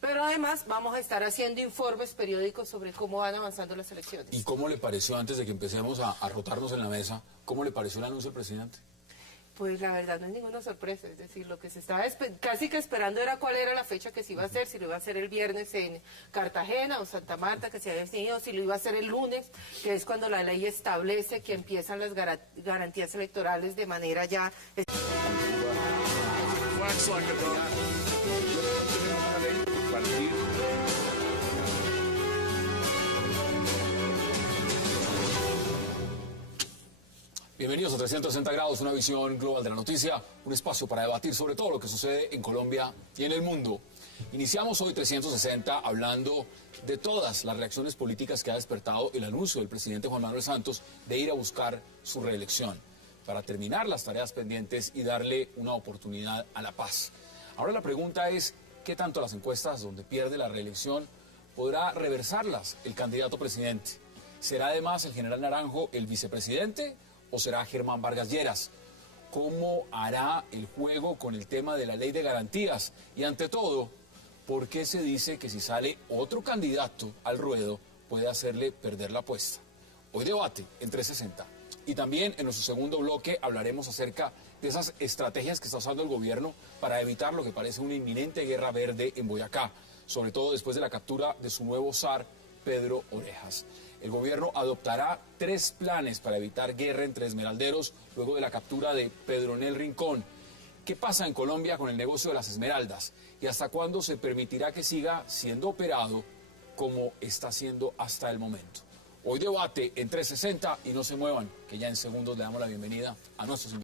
pero además vamos a estar haciendo informes periódicos sobre cómo van avanzando las elecciones. ¿Y cómo le pareció, antes de que empecemos a rotarnos en la mesa, cómo le pareció el anuncio del presidente? Pues la verdad no es ninguna sorpresa, es decir, lo que se estaba casi que esperando era cuál era la fecha que se iba a hacer, si lo iba a hacer el viernes en Cartagena o Santa Marta, que se había definido, si lo iba a hacer el lunes, que es cuando la ley establece que empiezan las garantías electorales de manera ya... Bienvenidos a 360 grados, una visión global de la noticia, un espacio para debatir sobre todo lo que sucede en Colombia y en el mundo. Iniciamos hoy 360 hablando de todas las reacciones políticas que ha despertado el anuncio del presidente Juan Manuel Santos de ir a buscar su reelección para terminar las tareas pendientes y darle una oportunidad a la paz. Ahora la pregunta es, ¿qué tanto las encuestas donde pierde la reelección podrá reversarlas el candidato presidente? ¿Será además el general Naranjo el vicepresidente o será Germán Vargas Lleras? ¿Cómo hará el juego con el tema de la ley de garantías? Y ante todo, ¿por qué se dice que si sale otro candidato al ruedo puede hacerle perder la apuesta? Hoy debate en 360. Y también en nuestro segundo bloque hablaremos acerca de esas estrategias que está usando el gobierno para evitar lo que parece una inminente guerra verde en Boyacá, sobre todo después de la captura de su nuevo zar, Pedro Orejas. El gobierno adoptará 3 planes para evitar guerra entre esmeralderos luego de la captura de Pedronel Rincón. ¿Qué pasa en Colombia con el negocio de las esmeraldas? ¿Y hasta cuándo se permitirá que siga siendo operado como está siendo hasta el momento? Hoy debate en 360 y no se muevan, que ya en segundos le damos la bienvenida a nuestros invitados.